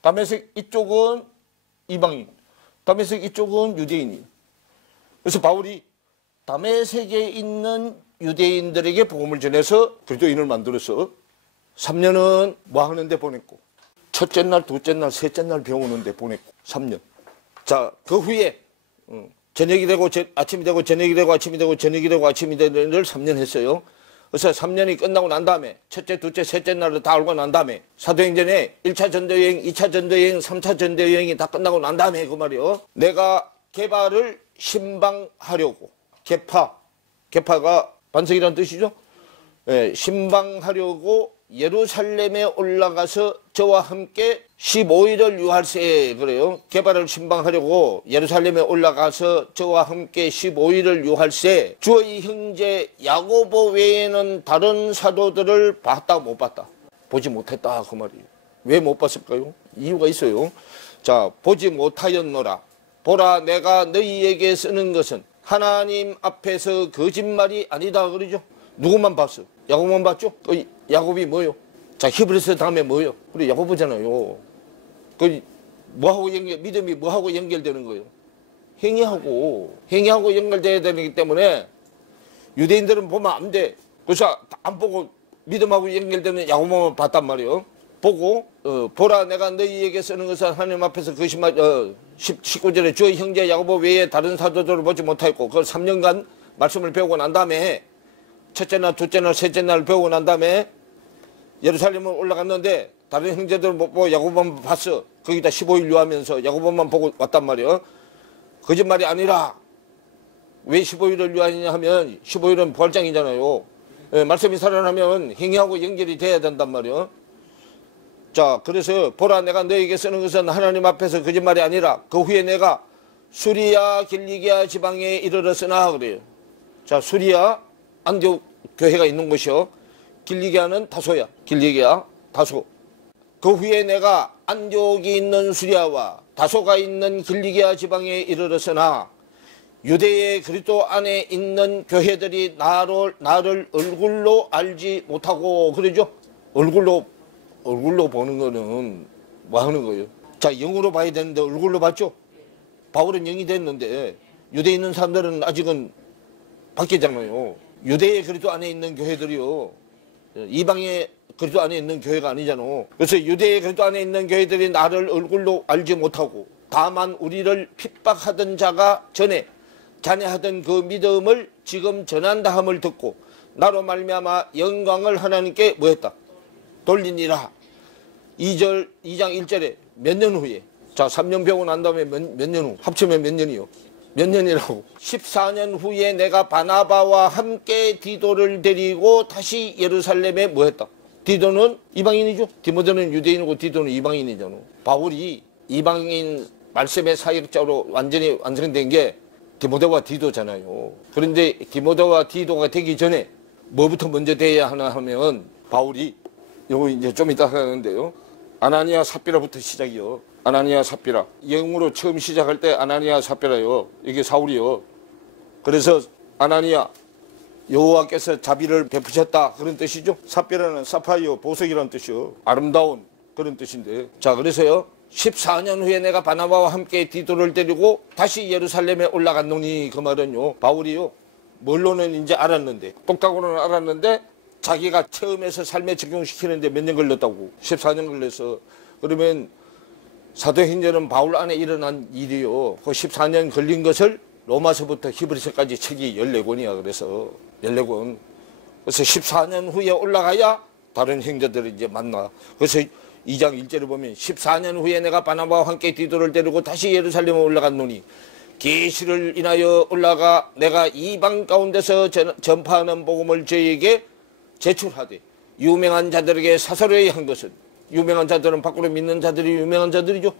다메섹 이쪽은 이방인, 다메섹 이쪽은 유대인이. 그래서 바울이 다메섹에 있는 유대인들에게 복음을 전해서 그리스도인을 만들어서 3년은 뭐 하는데 보냈고, 첫째 날, 둘째 날, 셋째 날 배우는데 보냈고 3년. 자, 그 후에 저녁이 되고 아침이 되고 저녁이 되고 아침이 되고 저녁이 되고 아침이 되는 걸 3년 했어요. 그래서 3년이 끝나고 난 다음에 첫째, 둘째, 셋째 날을 다 알고 난 다음에 사도행전에 1차 전도여행, 2차 전도여행, 3차 전도여행이 다 끝나고 난 다음에 그 말이요. 내가 게바를 신방하려고. 게파가 반석이라는 뜻이죠. 예, 신방하려고 예루살렘에 올라가서 저와 함께 15일을 유할세. 그래요. 게바를 신방하려고 예루살렘에 올라가서 저와 함께 15일을 유할세. 주의 형제 야고보 외에는 다른 사도들을 봤다 못 봤다? 보지 못했다 그 말이에요. 왜 못 봤을까요? 이유가 있어요. 자, 보지 못하였노라. 보라, 내가 너희에게 쓰는 것은 하나님 앞에서 거짓말이 아니다 그러죠. 누구만 봤어? 야고보만 봤죠? 그 야곱이 뭐요? 자, 히브리서 다음에 뭐요? 그래, 야고보잖아요. 그 뭐하고 믿음이 뭐하고 연결되는 거예요? 행위하고 연결돼야 되기 때문에 유대인들은 보면 안 돼. 그래서 안 보고 믿음하고 연결되는 야고보만 봤단 말이에요. 보고 보라, 내가 너희에게 쓰는 것은 하나님 앞에서 거짓말 19절에 주의 형제 야고보 외에 다른 사도들을 보지 못하였고, 그 3년간 말씀을 배우고 난 다음에 첫째 날, 둘째 날, 셋째 날 배우고 난 다음에 예루살렘을 올라갔는데 다른 형제들을 못 보고 야고보만 봤어. 거기다 15일 유하면서 야고보만 보고 왔단 말이에요. 거짓말이 아니라. 왜 15일을 유하냐 하면 15일은 부활장이잖아요. 예, 말씀이 살아나면 행위하고 연결이 돼야 된단 말이에요. 자, 그래서 보라, 내가 너에게 쓰는 것은 하나님 앞에서 거짓말이 아니라 그 후에 내가 수리아 길리기아 지방에 이르렀으나 그래요. 자, 수리아 안디옥 교회가 있는 곳이요. 길리기아는 다소야. 길리기아 다소. 그 후에 내가 안디옥이 있는 수리아와 다소가 있는 길리기아 지방에 이르렀으나 유대의 그리스도 안에 있는 교회들이 나를 얼굴로 알지 못하고 그러죠. 얼굴로 보는 거는 뭐 하는 거예요? 자, 영으로 봐야 되는데 얼굴로 봤죠? 바울은 영이 됐는데 유대에 있는 사람들은 아직은 밖이잖아요. 유대의 그리스도 안에 있는 교회들이요. 이방의 그리스도 안에 있는 교회가 아니잖아. 그래서 유대의 그리스도 안에 있는 교회들이 나를 얼굴로 알지 못하고 다만 우리를 핍박하던 자가 전에 자네하던 그 믿음을 지금 전한다 함을 듣고 나로 말미암아 영광을 하나님께 뭐했다? 돌리니라. 2장 1절에 몇 년 후에. 자, 3년 배우고 난 다음에 몇 년 후. 합치면 몇 년이요? 몇 년이라고? 14년 후에 내가 바나바와 함께 디도를 데리고 다시 예루살렘에 뭐했다? 디도는 이방인이죠. 디모데는 유대인이고 디도는 이방인이잖아. 바울이 이방인 말씀의 사역자로 완전히 완성된 게 디모데와 디도잖아요. 그런데 디모데와 디도가 되기 전에 뭐부터 먼저 돼야 하나 하면 바울이 요거 이제 좀 이따 하는데요. 아나니아 삽비라부터 시작이요. 아나니아 삽비라. 영으로 처음 시작할 때 아나니아 삽비라요. 이게 사울이요. 그래서 아나니아 여호와께서 자비를 베푸셨다 그런 뜻이죠. 삽비라는 사파이어 보석이라는 뜻이요. 아름다운 그런 뜻인데. 자, 그래서요. 14년 후에 내가 바나바와 함께 디도를 데리고 다시 예루살렘에 올라갔노니 그 말은요. 바울이요. 뭘로는 이제 알았는데 똑딱으로는 알았는데 자기가 처음에서 삶에 적용시키는데 몇 년 걸렸다고? 14년 걸려서. 그러면 사도행전은 바울 안에 일어난 일이요. 그 14년 걸린 것을 로마서부터 히브리서까지 책이 14권이야. 그래서 14권. 그래서 14년 후에 올라가야 다른 형제들을 이제 만나. 그래서 2장 1절을 보면 14년 후에 내가 바나바와 함께 디도를 데리고 다시 예루살렘에 올라갔노니 계시를 인하여 올라가 내가 이방 가운데서 전파하는 복음을 저희에게 제출하되 유명한 자들에게 사사로이 한 것은, 유명한 자들은 밖으로 믿는 자들이 유명한 자들이죠.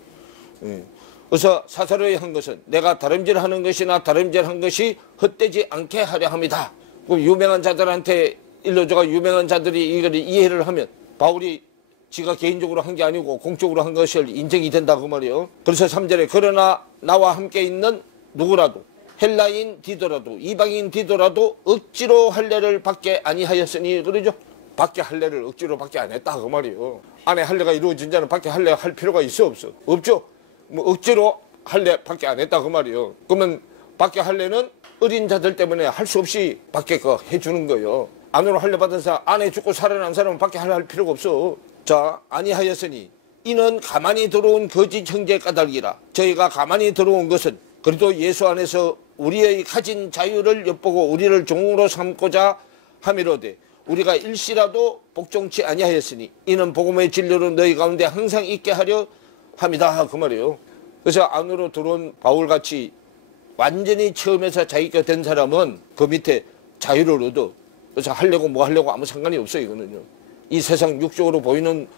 그래서 사사로이 한 것은 내가 다름질하는 것이나 다름질한 것이 헛되지 않게 하려 합니다. 유명한 자들한테 일러줘가 유명한 자들이 이걸 이해를 하면 바울이 지가 개인적으로 한 게 아니고 공적으로 한 것을 인정이 된다고 말이에요. 그래서 3절에 그러나 나와 함께 있는 누구라도 헬라인 디도라도 이방인 디도라도 억지로 할례를 받게 아니하였으니 그러죠. 받게 할례를 억지로 받게 안 했다 그 말이에요. 안에 할례가 이루어진 자는 받게 할례 할 필요가 있어 없어? 없죠. 뭐 억지로 할례 받게 안 했다 그 말이에요. 그러면 받게 할례는 어린 자들 때문에 할 수 없이 받게 해주는 거예요. 안으로 할례 받은 사람, 안에 죽고 살아난 사람은 받게 할례 할 필요가 없어. 자, 아니하였으니 이는 가만히 들어온 거짓 형제 까닭이라. 저희가 가만히 들어온 것은 그래도 예수 안에서 우리의 가진 자유를 엿보고 우리를 종으로 삼고자 함이로되 우리가 일시라도 복종치 아니하였으니 이는 복음의 진리로 너희 가운데 항상 있게 하려 합니다 그 말이에요. 그래서 안으로 들어온 바울같이 완전히 처음에서 자기가 된 사람은 그 밑에 자유를 얻어. 그래서 하려고 뭐 하려고 아무 상관이 없어요. 이거는요. 이 세상 육적으로 보이는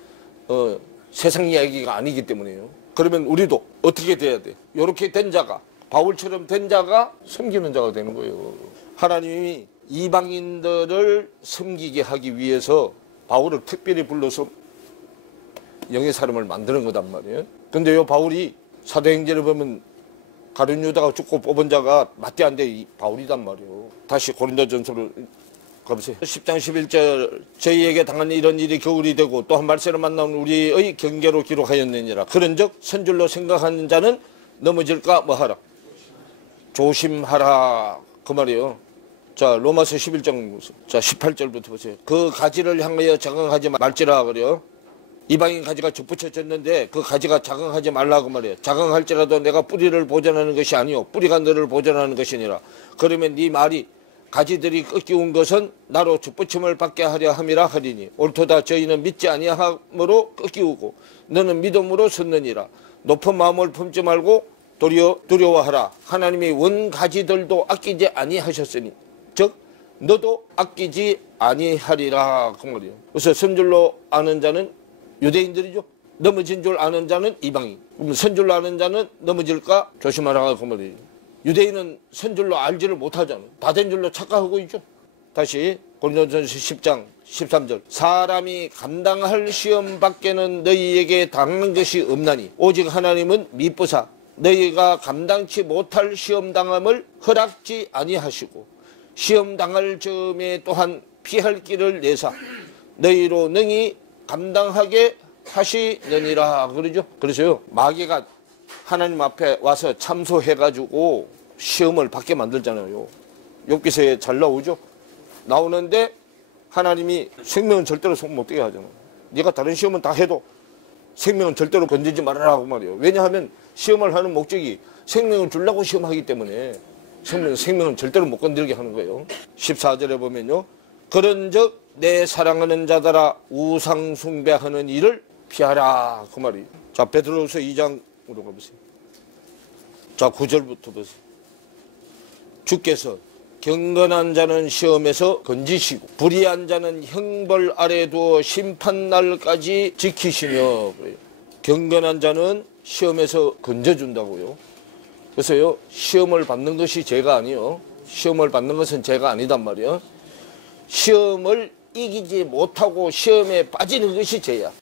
세상 이야기가 아니기 때문에요. 그러면 우리도 어떻게 돼야 돼? 이렇게 된 자가, 바울처럼 된 자가 섬기는 자가 되는 거예요. 하나님이 이방인들을 섬기게 하기 위해서 바울을 특별히 불러서 영의 사람을 만드는 거단 말이에요. 근데 요 바울이 사도행전을 보면 가룟 유다가 죽고 뽑은 자가 마띠아인데 바울이단 말이에요. 다시 고린도전서로 가보세요. 10장 11절 저희에게 당한 이런 일이 겨울이 되고 또 한 말세로 만나온 우리의 경계로 기록하였느니라. 그런즉 선줄로 생각하는 자는 넘어질까 뭐하라 조심하라 그 말이에요. 자 로마서 11장 자 18절부터 보세요. 그 가지를 향하여 자긍하지 말지라 그래요. 이방인 가지가 접붙여졌는데 그 가지가 자긍하지 말라고 말이에요. 자긍할지라도 내가 뿌리를 보존하는 것이 아니요 뿌리가 너를 보존하는 것이니라. 그러면 네 말이 가지들이 꺾이운 것은 나로 접붙임을 받게 하려 함이라 하리니 옳도다. 저희는 믿지 아니함으로 꺾이우고 너는 믿음으로 섰느니라. 높은 마음을 품지 말고 도리어 두려워하라. 하나님이 원 가지들도 아끼지 아니하셨으니 즉 너도 아끼지 아니하리라 그 말이에요. 그래서 선줄로 아는 자는 유대인들이죠. 넘어진 줄 아는 자는 이방인. 그럼 선줄로 아는 자는 넘어질까 조심하라 그 말이에요. 유대인은 선줄로 알지를 못하잖아요. 다 된 줄로 착각하고 있죠. 다시 고린도전서 10장 13절 사람이 감당할 시험 밖에는 너희에게 당한 것이 없나니 오직 하나님은 미쁘사 너희가 감당치 못할 시험 당함을 허락지 아니하시고 시험 당할 즈음에 또한 피할 길을 내사 너희로 능히 감당하게 하시느니라 그러죠. 그래서요 마귀가 하나님 앞에 와서 참소해가지고 시험을 받게 만들잖아요. 욥기서에 잘 나오죠. 나오는데 하나님이 생명은 절대로 손 못 대게 하잖아요. 네가 다른 시험은 다 해도 생명은 절대로 건지지 말아라고 말이에요. 왜냐하면 시험을 하는 목적이 생명을 주려고 시험하기 때문에 생명은 절대로 못 건들게 하는 거예요. 14절에 보면요. 그런즉 내 사랑하는 자들아 우상 숭배하는 일을 피하라 그 말이에요. 자 베드로후서 2장으로 가보세요. 자 9절부터 보세요. 주께서 경건한 자는 시험에서 건지시고 불의한 자는 형벌 아래 두어 심판날까지 지키시며 그래요. 경건한 자는 시험에서 건져준다고요. 그래서요 시험을 받는 것이 죄가 아니요 시험을 받는 것은 죄가 아니단 말이에요. 시험을 이기지 못하고 시험에 빠지는 것이 죄야.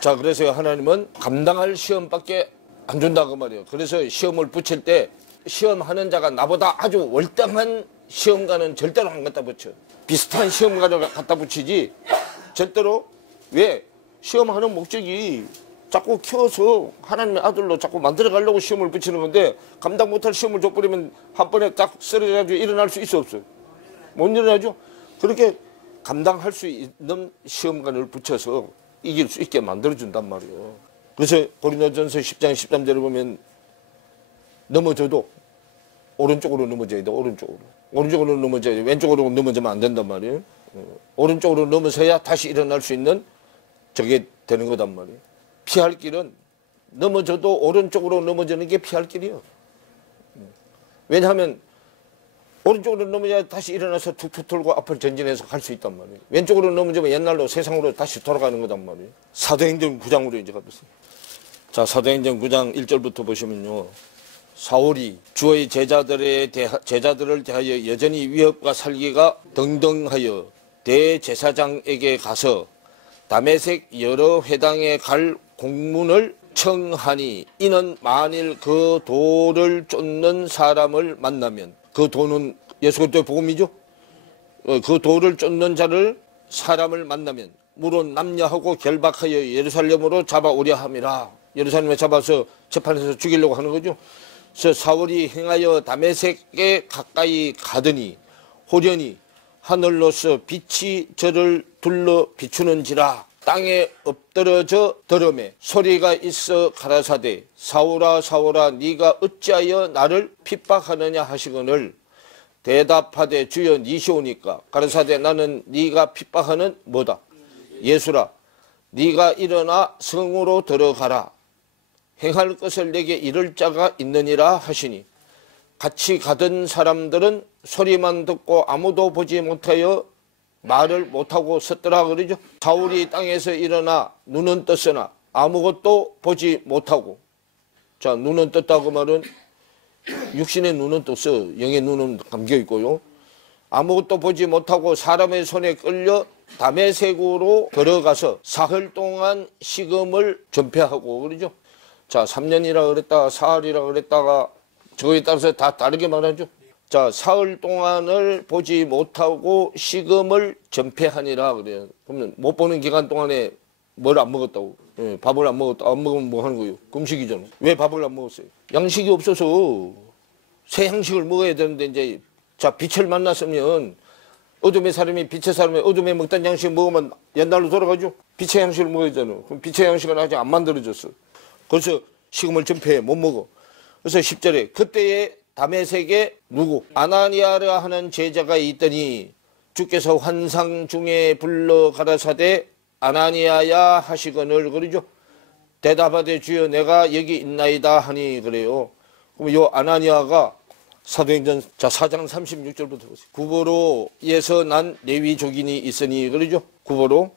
자 그래서 하나님은 감당할 시험밖에 안 준다고 말이에요. 그래서 시험을 붙일 때 시험하는 자가 나보다 아주 월등한 시험관은 절대로 안 갖다 붙여. 비슷한 시험관을 갖다 붙이지 절대로. 왜? 시험하는 목적이 자꾸 키워서 하나님의 아들로 자꾸 만들어가려고 시험을 붙이는 건데 감당 못할 시험을 줘버리면 한 번에 딱 쓰러져가지고 일어날 수 있어 없어요? 못 일어나죠. 그렇게 감당할 수 있는 시험관을 붙여서 이길 수 있게 만들어준단 말이에요. 그래서 고린도전서 10장 13절을 보면 넘어져도 오른쪽으로 넘어져야 돼. 오른쪽으로 넘어져야 돼. 왼쪽으로 넘어지면 안 된단 말이에요. 오른쪽으로 넘어서야 다시 일어날 수 있는 저게 되는 거단 말이에요. 피할 길은 넘어져도 오른쪽으로 넘어지는 게 피할 길이에요. 왜냐하면 오른쪽으로 넘어져야 다시 일어나서 툭툭 털고 앞을 전진해서 갈 수 있단 말이에요. 왼쪽으로 넘어지면 옛날로 세상으로 다시 돌아가는 거단 말이에요. 사도행전 9장으로 이제 가보세요. 자, 사도행전 9장 1절부터 보시면요. 사울이 주의 제자들을 대하여 여전히 위협과 살기가 등등하여 대제사장에게 가서 다메섹 여러 회당에 갈 공문을 청하니 이는 만일 그 돌을 쫓는 사람을 만나면, 그 돌은 예수 그리스도의 복음이죠. 그 돌을 쫓는 자를 사람을 만나면 물론 남녀하고 결박하여 예루살렘으로 잡아오려 함이라. 예루살렘에 잡아서 재판에서 죽이려고 하는 거죠. 그래서 사울이 행하여 다메섹에 가까이 가더니 호련히 하늘로서 빛이 저를 둘러 비추는지라. 땅에 엎드러져 더러매 소리가 있어 가라사대 사울아 사울아 네가 어찌하여 나를 핍박하느냐 하시거늘 대답하되 주여 니시오니까. 가라사대 나는 네가 핍박하는 뭐다? 예수라. 네가 일어나 성으로 들어가라. 행할 것을 내게 이를 자가 있느니라 하시니 같이 가던 사람들은 소리만 듣고 아무도 보지 못하여 말을 못하고 섰더라 그러죠. 사울이 땅에서 일어나 눈은 떴으나 아무것도 보지 못하고. 자, 눈은 떴다고 말은 육신의 눈은 떴어. 영의 눈은 감겨 있고요. 아무것도 보지 못하고 사람의 손에 끌려 다메섹으로 들어가서 사흘 동안 식음을 전폐하고 그러죠. 자, 3년이라 그랬다가 사흘이라 그랬다가 저거에 따라서 다 다르게 말하죠. 자, 사흘 동안을 보지 못하고 식음을 전폐하니라 그래요. 그러면 못 보는 기간 동안에 뭘 안 먹었다고? 예, 밥을 안 먹었다. 안 먹으면 뭐 하는 거예요? 금식이잖아. 왜 밥을 안 먹었어요? 양식이 없어서 새 양식을 먹어야 되는데 이제 자, 빛을 만났으면 어둠의 사람이 빛의 사람이 어둠에 먹던 양식을 먹으면 옛날로 돌아가죠. 빛의 양식을 먹어야 되잖아. 그럼 빛의 양식은 아직 안 만들어졌어. 그래서 식음을 전폐해 못 먹어. 그래서 10절에 그때에 다메섹에 누구? 아나니아라 하는 제자가 있더니 주께서 환상 중에 불러 가라사대 아나니아야 하시거늘 그러죠. 대답하되 주여 내가 여기 있나이다 하니 그래요. 그럼 요 아나니아가 사도행전 4장 36절부터 보세요. 구보로에서 난 레위족인이 있으니 그러죠. 구보로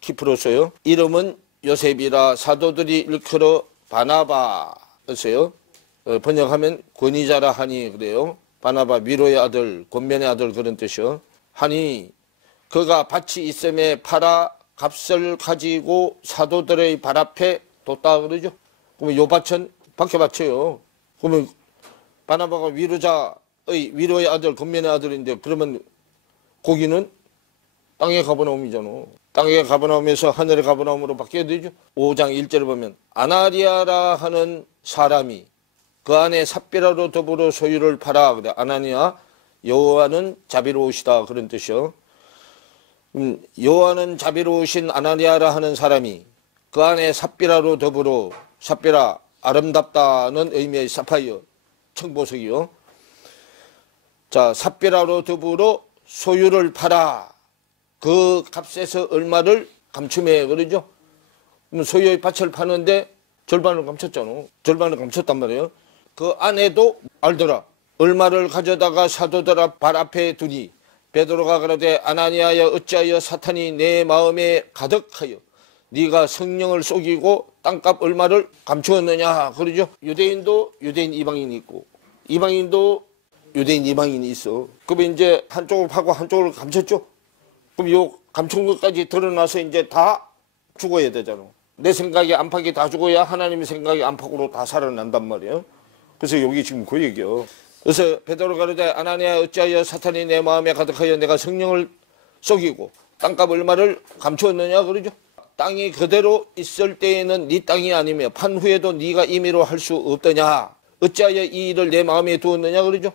키프로서요. 이름은 요셉이라 사도들이 일컬어 바나바였어요. 번역하면 권위자라 하니 그래요. 바나바 위로의 아들, 권면의 아들 그런 뜻이요. 하니 그가 밭이 있음에 팔아 값을 가지고 사도들의 발 앞에 뒀다 그러죠. 그러면 요 밭은 박해밭이에요. 그러면 바나바가 위로의 아들, 권면의 아들인데 그러면 고기는 땅의 가버나움이잖아. 땅의 가버나움에서 하늘의 가버나움으로 바뀌어야 되죠. 5장 1절을 보면 아나리아라 하는 사람이 그 안에 삽비라로 더불어 소유를 팔아. 그래. 아나니아 여호와는 자비로우시다 그런 뜻이요. 여호와는 자비로우신 아나니아라 하는 사람이 그 안에 삽비라로 더불어, 삽비라 아름답다는 의미의 사파이어 청보석이요. 자, 삽비라로 더불어 소유를 팔아 그 값에서 얼마를 감춤해 그러죠. 그럼 소유의 밭을 파는데 절반을 감췄잖아. 절반을 감췄단 말이에요. 그 안에도 알더라. 얼마를 가져다가 사도들 발 앞에 두니 베드로가 그러되 아나니아여 어찌하여 사탄이 내 마음에 가득하여 네가 성령을 속이고 땅값 얼마를 감추었느냐 그러죠. 유대인도 유대인 이방인이 있고 이방인도 유대인 이방인이 있어. 그러면 이제 한쪽을 파고 한쪽을 감췄죠. 그럼 요 감춘 것까지 드러나서 이제 다 죽어야 되잖아. 내 생각이 안팎이 다 죽어야 하나님의 생각이 안팎으로 다 살아난단 말이에요. 그래서 여기 지금 그 얘기요. 그래서 베드로가 그러되 아나니아 어찌하여 사탄이 내 마음에 가득하여 내가 성령을 속이고 땅값 얼마를 감추었느냐 그러죠. 땅이 그대로 있을 때에는 네 땅이 아니며 판 후에도 네가 임의로 할 수 없더냐. 어찌하여 이 일을 내 마음에 두었느냐 그러죠.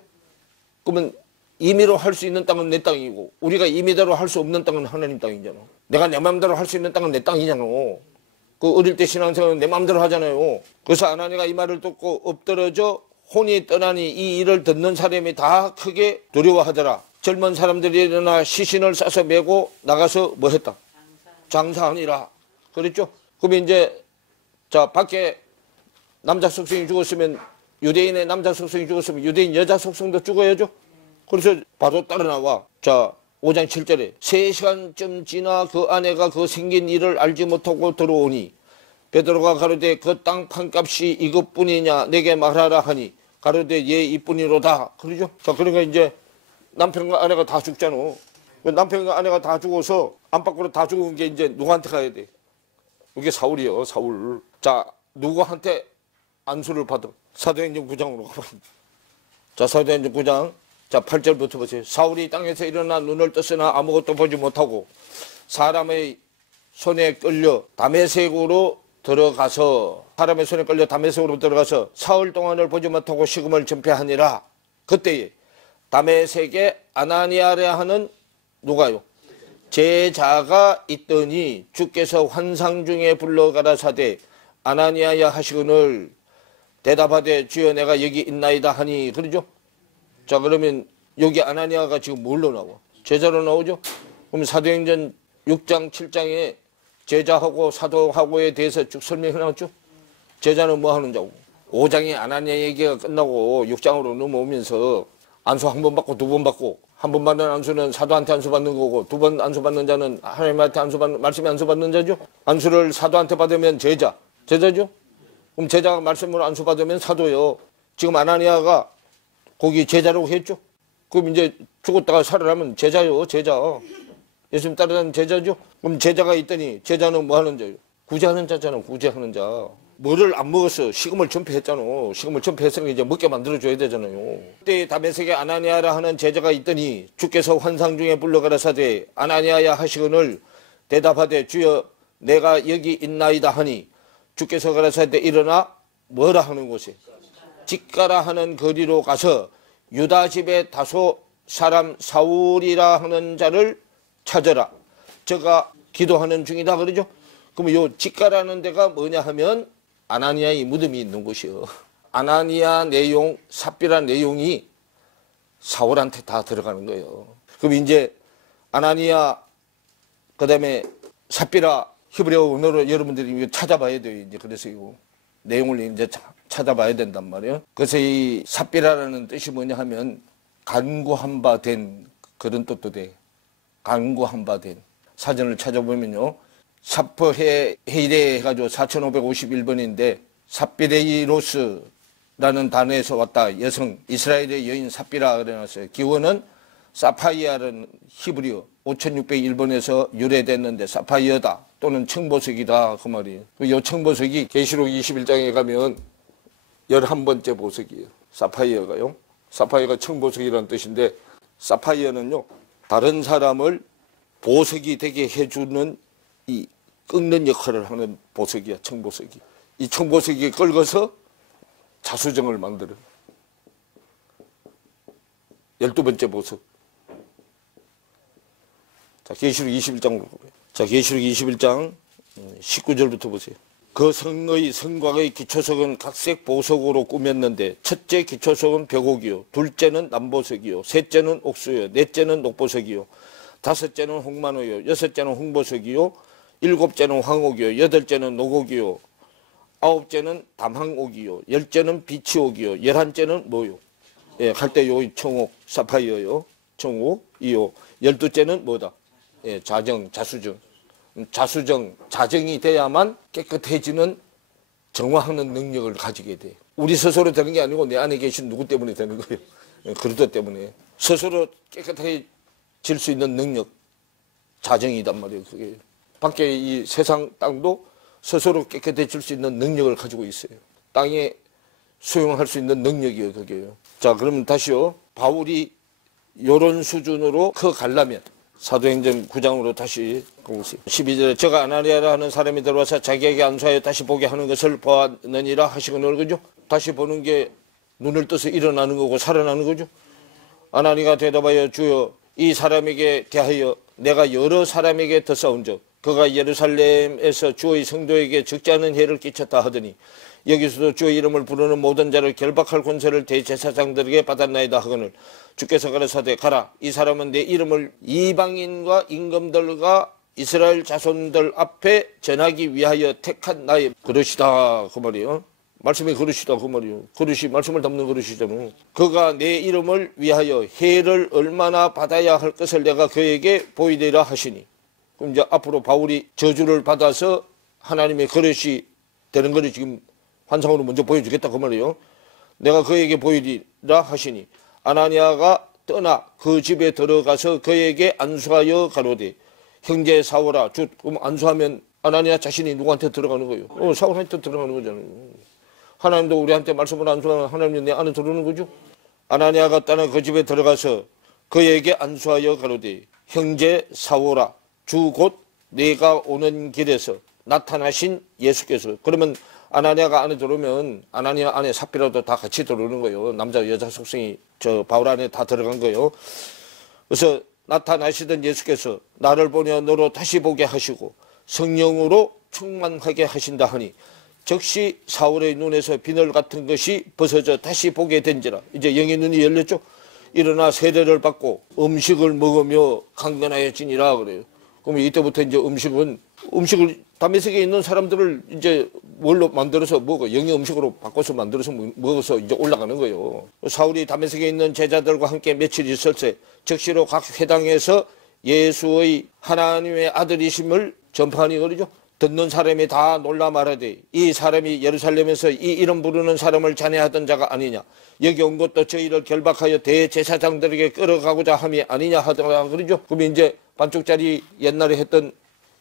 그러면 임의로 할 수 있는 땅은 내 땅이고 우리가 임의대로 할 수 없는 땅은 하나님 땅이잖아. 내가 내 마음대로 할 수 있는 땅은 내 땅이잖아. 그 어릴 때 신앙생활은 내 마음대로 하잖아요. 그래서 아나니가 이 말을 듣고 엎드러져 혼이 떠나니 이 일을 듣는 사람이 다 크게 두려워하더라. 젊은 사람들이 일어나 시신을 싸서 메고 나가서 뭐 했다? 장사하니라. 그랬죠? 그러면 이제 자 밖에 남자 속성이 죽었으면 유대인의 남자 속성이 죽었으면 유대인 여자 속성도 죽어야죠. 그래서 바로 따라 나와. 자 5장 7절에 3시간쯤 지나 그 아내가 그 생긴 일을 알지 못하고 들어오니 베드로가 가로되 그 땅 판값이 이것뿐이냐 내게 말하라 하니 가로되 예 이뿐이로다. 그러죠. 자 그러니까 이제 남편과 아내가 다 죽잖아. 남편과 아내가 다 죽어서 안팎으로 다 죽은 게 이제 누구한테 가야 돼? 이게 사울이요. 사울. 자 누구한테 안수를 받아? 사도행전 9장으로 가봐. 자 사도행전 9장 자 8절부터 보세요. 사울이 땅에서 일어나 눈을 떴으나 아무것도 보지 못하고 사람의 손에 끌려 다메섹으로 들어가서 사흘 동안을 보지 못하고 식음을 전폐하니라. 그때에 다메섹에 아나니아라 하는 누가요? 제자가 있더니 주께서 환상 중에 불러 가라사대 아나니아야 하시거늘 대답하되 주여 내가 여기 있나이다 하니. 그러죠? 자 그러면 여기 아나니아가 지금 뭘로 나와? 제자로 나오죠? 그럼 사도행전 6장 7장에 제자하고 사도하고에 대해서 쭉 설명해 나왔죠? 제자는 뭐 하는 자고? 5장에 아나니아 얘기가 끝나고 6장으로 넘어오면서 안수 한 번 받고 두 번 받고 한 번 받는 안수는 사도한테 안수 받는 거고 두 번 안수 받는 자는 하나님한테 안수 받는 말씀에 안수 받는 자죠. 안수를 사도한테 받으면 제자죠. 그럼 제자가 말씀으로 안수 받으면 사도요. 지금 아나니아가 거기 제자라고 했죠. 그럼 이제 죽었다가 살아나면 제자요. 제자. 예수님 따르는 제자죠. 그럼 제자가 있더니 제자는 뭐 하는 자요? 구제하는 자잖아. 구제하는 자. 뭐를 안 먹었어. 식음을 전폐했잖아. 식음을 전폐했으니까 이제 먹게 만들어줘야 되잖아요. 그때 다메섹에 아나니아라 하는 제자가 있더니 주께서 환상 중에 불러가라사대 아나니아야 하시거늘 대답하되 주여 내가 여기 있나이다 하니 주께서 가라사대 일어나 뭐라 하는 곳에 직가라 하는 거리로 가서 유다 집에 다소 사람 사울이라 하는 자를 찾아라. 저가 기도하는 중이다 그러죠. 그러면 요 직가라는 데가 뭐냐 하면 아나니아의 무덤이 있는 곳이요. 아나니아 내용, 삽비라 내용이 사울한테 다 들어가는 거예요. 그럼 이제 아나니아 그다음에 삽비라 히브리어 언어로 여러분들이 이거 찾아봐야 돼요. 이제 그래서 이거 내용을 이제 찾아봐야 된단 말이에요. 그래서 이 삽비라라는 뜻이 뭐냐 하면 간구한 바 된 그런 뜻도 돼. 간구한 바 된. 사전을 찾아보면요. 사퍼해 헤이레 해가지고 4551번인데 삽비레이로스라는 단어에서 왔다. 여성 이스라엘의 여인 삽비라 그래놨어요. 기원은 사파이아라는 히브리어 5601번에서 유래됐는데 사파이어다 또는 청보석이다 그 말이에요. 이 청보석이 계시록 21장에 가면 11번째 보석이에요. 사파이어가요. 사파이어가 청보석이라는 뜻인데 사파이어는요 다른 사람을 보석이 되게 해주는 이 꺾는 역할을 하는 보석이야. 청보석이. 이 청보석이 긁어서 자수정을 만들어요. 12번째 보석. 자, 계시록 21장으로 보세요. 자, 계시록 21장 19절부터 보세요. 그 성의 성곽의 기초석은 각색 보석으로 꾸몄는데 첫째 기초석은 벽옥이요, 둘째는 남보석이요, 셋째는 옥수요, 넷째는 녹보석이요, 다섯째는 홍만호요, 여섯째는 홍보석이요, 일곱째는 황옥이요, 여덟째는 녹옥이요, 아홉째는 담항옥이요, 열째는 비치옥이요, 열한째는 뭐요? 예, 할 때 요 청옥, 사파이어요, 청옥이요, 12째는 뭐다? 예, 자정, 자수정. 자수정, 자정이 돼야만 깨끗해지는 정화하는 능력을 가지게 돼. 우리 스스로 되는 게 아니고 내 안에 계신 누구 때문에 되는 거예요. 그렇기 때문에 스스로 깨끗해질 수 있는 능력, 자정이단 말이에요. 그게 밖에 이 세상 땅도 스스로 깨끗해질 수 있는 능력을 가지고 있어요. 땅에 수용할 수 있는 능력이에요. 그게요. 자, 그러면 다시요. 바울이 이런 수준으로 가려면 사도행전 9장으로 다시 보세요. 12절에 저가 아나니아라 하는 사람이 들어와서 자기에게 안수하여 다시 보게 하는 것을 보았느니라 하시거늘. 그죠? 다시 보는 게 눈을 떠서 일어나는 거고 살아나는 거죠. 아나니가 대답하여 주여 이 사람에게 대하여 내가 여러 사람에게 더싸운즉 그가 예루살렘에서 주의 성도에게 적지 않은 해를 끼쳤다 하더니 여기서도 주의 이름을 부르는 모든 자를 결박할 권세를 대제사장들에게 받았나이다 하거늘 주께서 가라사대 가라 이 사람은 내 이름을 이방인과 임금들과 이스라엘 자손들 앞에 전하기 위하여 택한 나의 그릇이다 그 말이요. 말씀의 그릇이다 그 말이요. 그릇이 말씀을 담는 그릇이잖아. 그가 내 이름을 위하여 해를 얼마나 받아야 할 것을 내가 그에게 보이리라 하시니 그럼 이제 앞으로 바울이 저주를 받아서 하나님의 그릇이 되는 것을 지금 환상으로 먼저 보여주겠다 그 말이에요. 내가 그에게 보이리라 하시니 아나니아가 떠나 그 집에 들어가서 그에게 안수하여 가로되 형제 사울아 주 그럼 안수하면 아나니아 자신이 누구한테 들어가는 거예요? 사울한테 들어가는 거잖아요. 하나님도 우리한테 말씀을 안수하면 하나님이 내 안에 들어오는 거죠. 아나니아가 떠나 그 집에 들어가서 그에게 안수하여 가로되 형제 사울아 주 곧 내가 오는 길에서 나타나신 예수께서 그러면 아나니아가 안에 들어오면 아나니아 안에 삽비라도 다 같이 들어오는 거예요. 남자 여자 속성이 저 바울 안에 다 들어간 거예요. 그래서 나타나시던 예수께서 나를 보냐 너로 다시 보게 하시고 성령으로 충만하게 하신다 하니 즉시 사울의 눈에서 비늘 같은 것이 벗어져 다시 보게 된지라. 이제 영의 눈이 열렸죠. 일어나 세례를 받고 음식을 먹으며 강건하여지니라 그래요. 그럼 이때부터 이제 음식을 다메섹에 있는 사람들을 이제 뭘로 만들어서 먹어 영의 음식으로 바꿔서 만들어서 먹어서 이제 올라가는 거예요. 사울이 다메섹에 있는 제자들과 함께 며칠 있을새 즉시로 각 회당에서 예수의 하나님의 아들이심을 전파하니 그러죠. 듣는 사람이 다 놀라 말하되 이 사람이 예루살렘에서 이 이름 부르는 사람을 잔해하던 자가 아니냐 여기 온 것도 저희를 결박하여 대제사장들에게 끌어가고자 함이 아니냐 하더라 그러죠. 그럼 이제 반쪽짜리 옛날에 했던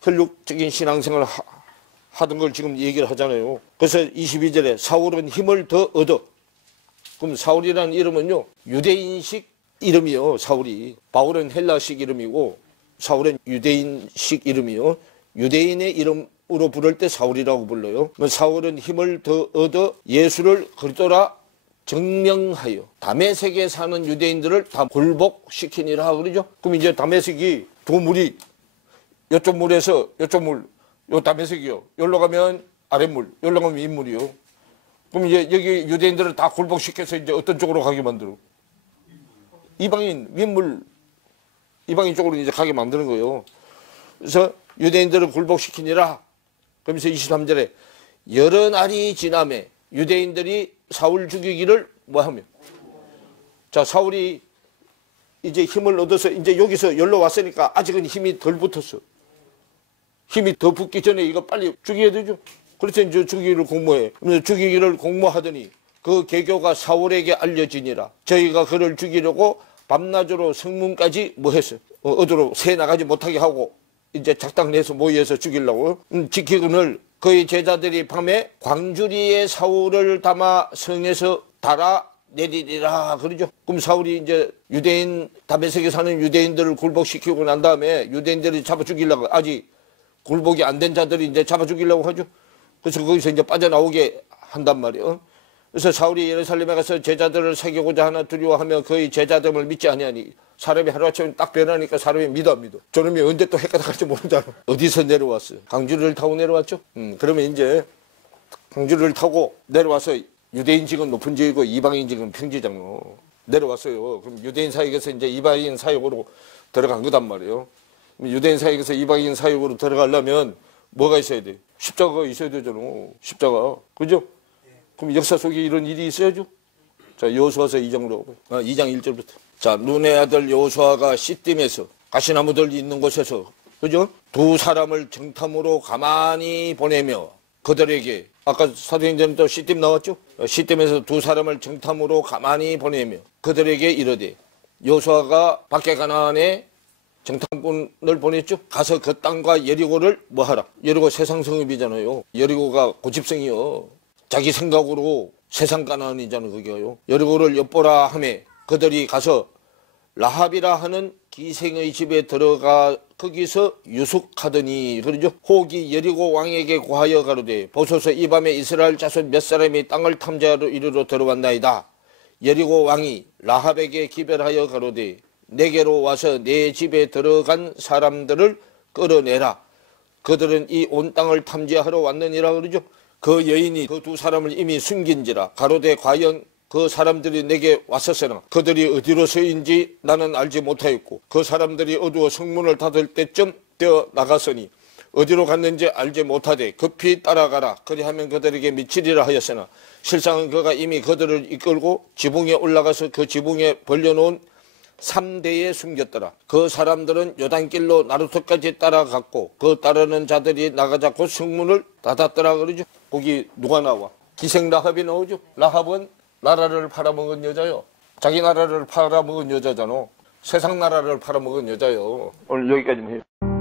혈육적인 신앙생활을 하던 걸 지금 얘기를 하잖아요. 그래서 22절에 사울은 힘을 더 얻어. 그럼 사울이라는 이름은요 유대인식 이름이요. 사울이 바울은 헬라식 이름이고 사울은 유대인식 이름이요. 유대인의 이름으로 부를 때 사울이라고 불러요. 사울은 힘을 더 얻어 예수를 그리스도라 증명하여 다메섹에 사는 유대인들을 다 굴복시키니라 그러죠. 그럼 이제 다메섹이 두 물이 이쪽 물에서 이쪽 물, 요 다메섹이요. 여기로 가면 아랫물, 여기로 가면 윗물이요. 그럼 이제 여기 유대인들을 다 굴복시켜서 이제 어떤 쪽으로 가게 만들어? 이방인, 윗물, 이방인 쪽으로 이제 가게 만드는 거예요. 그래서 유대인들을 굴복시키니라. 그러면서 23절에 여러 날이 지나매 유대인들이 사울 죽이기를 뭐하며? 자, 사울이 이제 힘을 얻어서 이제 여기서 열로 왔으니까 아직은 힘이 덜 붙었어. 힘이 더 붙기 전에 이거 빨리 죽여야 되죠. 그래서 이제 죽이기를 공모해. 그래서 죽이기를 공모하더니 그 계교가 사울에게 알려지니라. 저희가 그를 죽이려고 밤낮으로 성문까지 뭐 했어요? 어디로 새 나가지 못하게 하고 이제 작당 내서 모여서 죽이려고 지키거늘 그의 제자들이 밤에 광주리에 사울을 담아 성에서 달아 내리리라 그러죠. 그럼 사울이 이제 유대인 다메섹에 사는 유대인들을 굴복시키고 난 다음에 유대인들이 잡아 죽이려고 아직 굴복이 안 된 자들이 이제 잡아 죽이려고 하죠. 그래서 거기서 이제 빠져나오게 한단 말이에요. 그래서 사울이 예루살렘에 가서 제자들을 사귀고자 하나 두려워하며 그의 제자됨을 믿지 아니하니 사람이 하루아침에 딱 변하니까 사람이 믿어. 저놈이 언제 또 해가 나갈지 모른다. 어디서 내려왔어요? 강주를 타고 내려왔죠. 그러면 이제 강주를 타고 내려와서 유대인 지금 높은 지이고 이방인 지금 평지잖아요. 내려왔어요. 그럼 유대인 사역에서 이제 이방인 사역으로 들어간 거단 말이에요. 유대인 사역에서 이방인 사역으로 들어가려면 뭐가 있어야 돼? 십자가가 있어야 되잖아. 십자가. 그죠? 그럼 역사 속에 이런 일이 있어야죠. 자, 여호수아서 2장으로 2장 1절부터. 자, 눈의 아들 여호수아가 시딤에서 가시나무들 있는 곳에서 그죠? 두 사람을 정탐으로 가만히 보내며 그들에게 아까 사도행전에 또 시딤 나왔죠? 시딤에서 두 사람을 정탐으로 가만히 보내며 그들에게 이르되 여호수아가 밖에 가나안에 정탐꾼을 보냈죠. 가서 그 땅과 여리고를 뭐하라. 여리고 세상 성읍이잖아요. 여리고가 고집성이요. 자기 생각으로 세상 가나안이잖아요. 그게요. 여리고를 엿보라 하매 그들이 가서 라합이라 하는 기생의 집에 들어가 거기서 유숙하더니 그러죠. 혹이 여리고 왕에게 고하여 가로되 보소서 이 밤에 이스라엘 자손 몇 사람이 땅을 탐지하러 이리로 들어왔나이다. 여리고 왕이 라합에게 기별하여 가로되 내게로 와서 내 집에 들어간 사람들을 끌어내라. 그들은 이 온 땅을 탐지하러 왔느니라 그러죠. 그 여인이 그 두 사람을 이미 숨긴지라. 가로되 과연 그 사람들이 내게 왔었으나 그들이 어디로서인지 나는 알지 못하였고 그 사람들이 어두워 성문을 닫을 때쯤 뛰어 나갔으니 어디로 갔는지 알지 못하되 급히 따라가라. 그리하면 그들에게 미치리라 하였으나 실상은 그가 이미 그들을 이끌고 지붕에 올라가서 그 지붕에 벌려놓은 3대에 숨겼더라. 그 사람들은 요단길로 나루터까지 따라갔고 그 따르는 자들이 나가자 곧 성문을 닫았더라 그러죠. 거기 누가 나와? 기생 라합이 나오죠. 라합은 나라를 팔아먹은 여자요. 자기 나라를 팔아먹은 여자잖아. 세상 나라를 팔아먹은 여자요. 오늘 여기까지만 해요.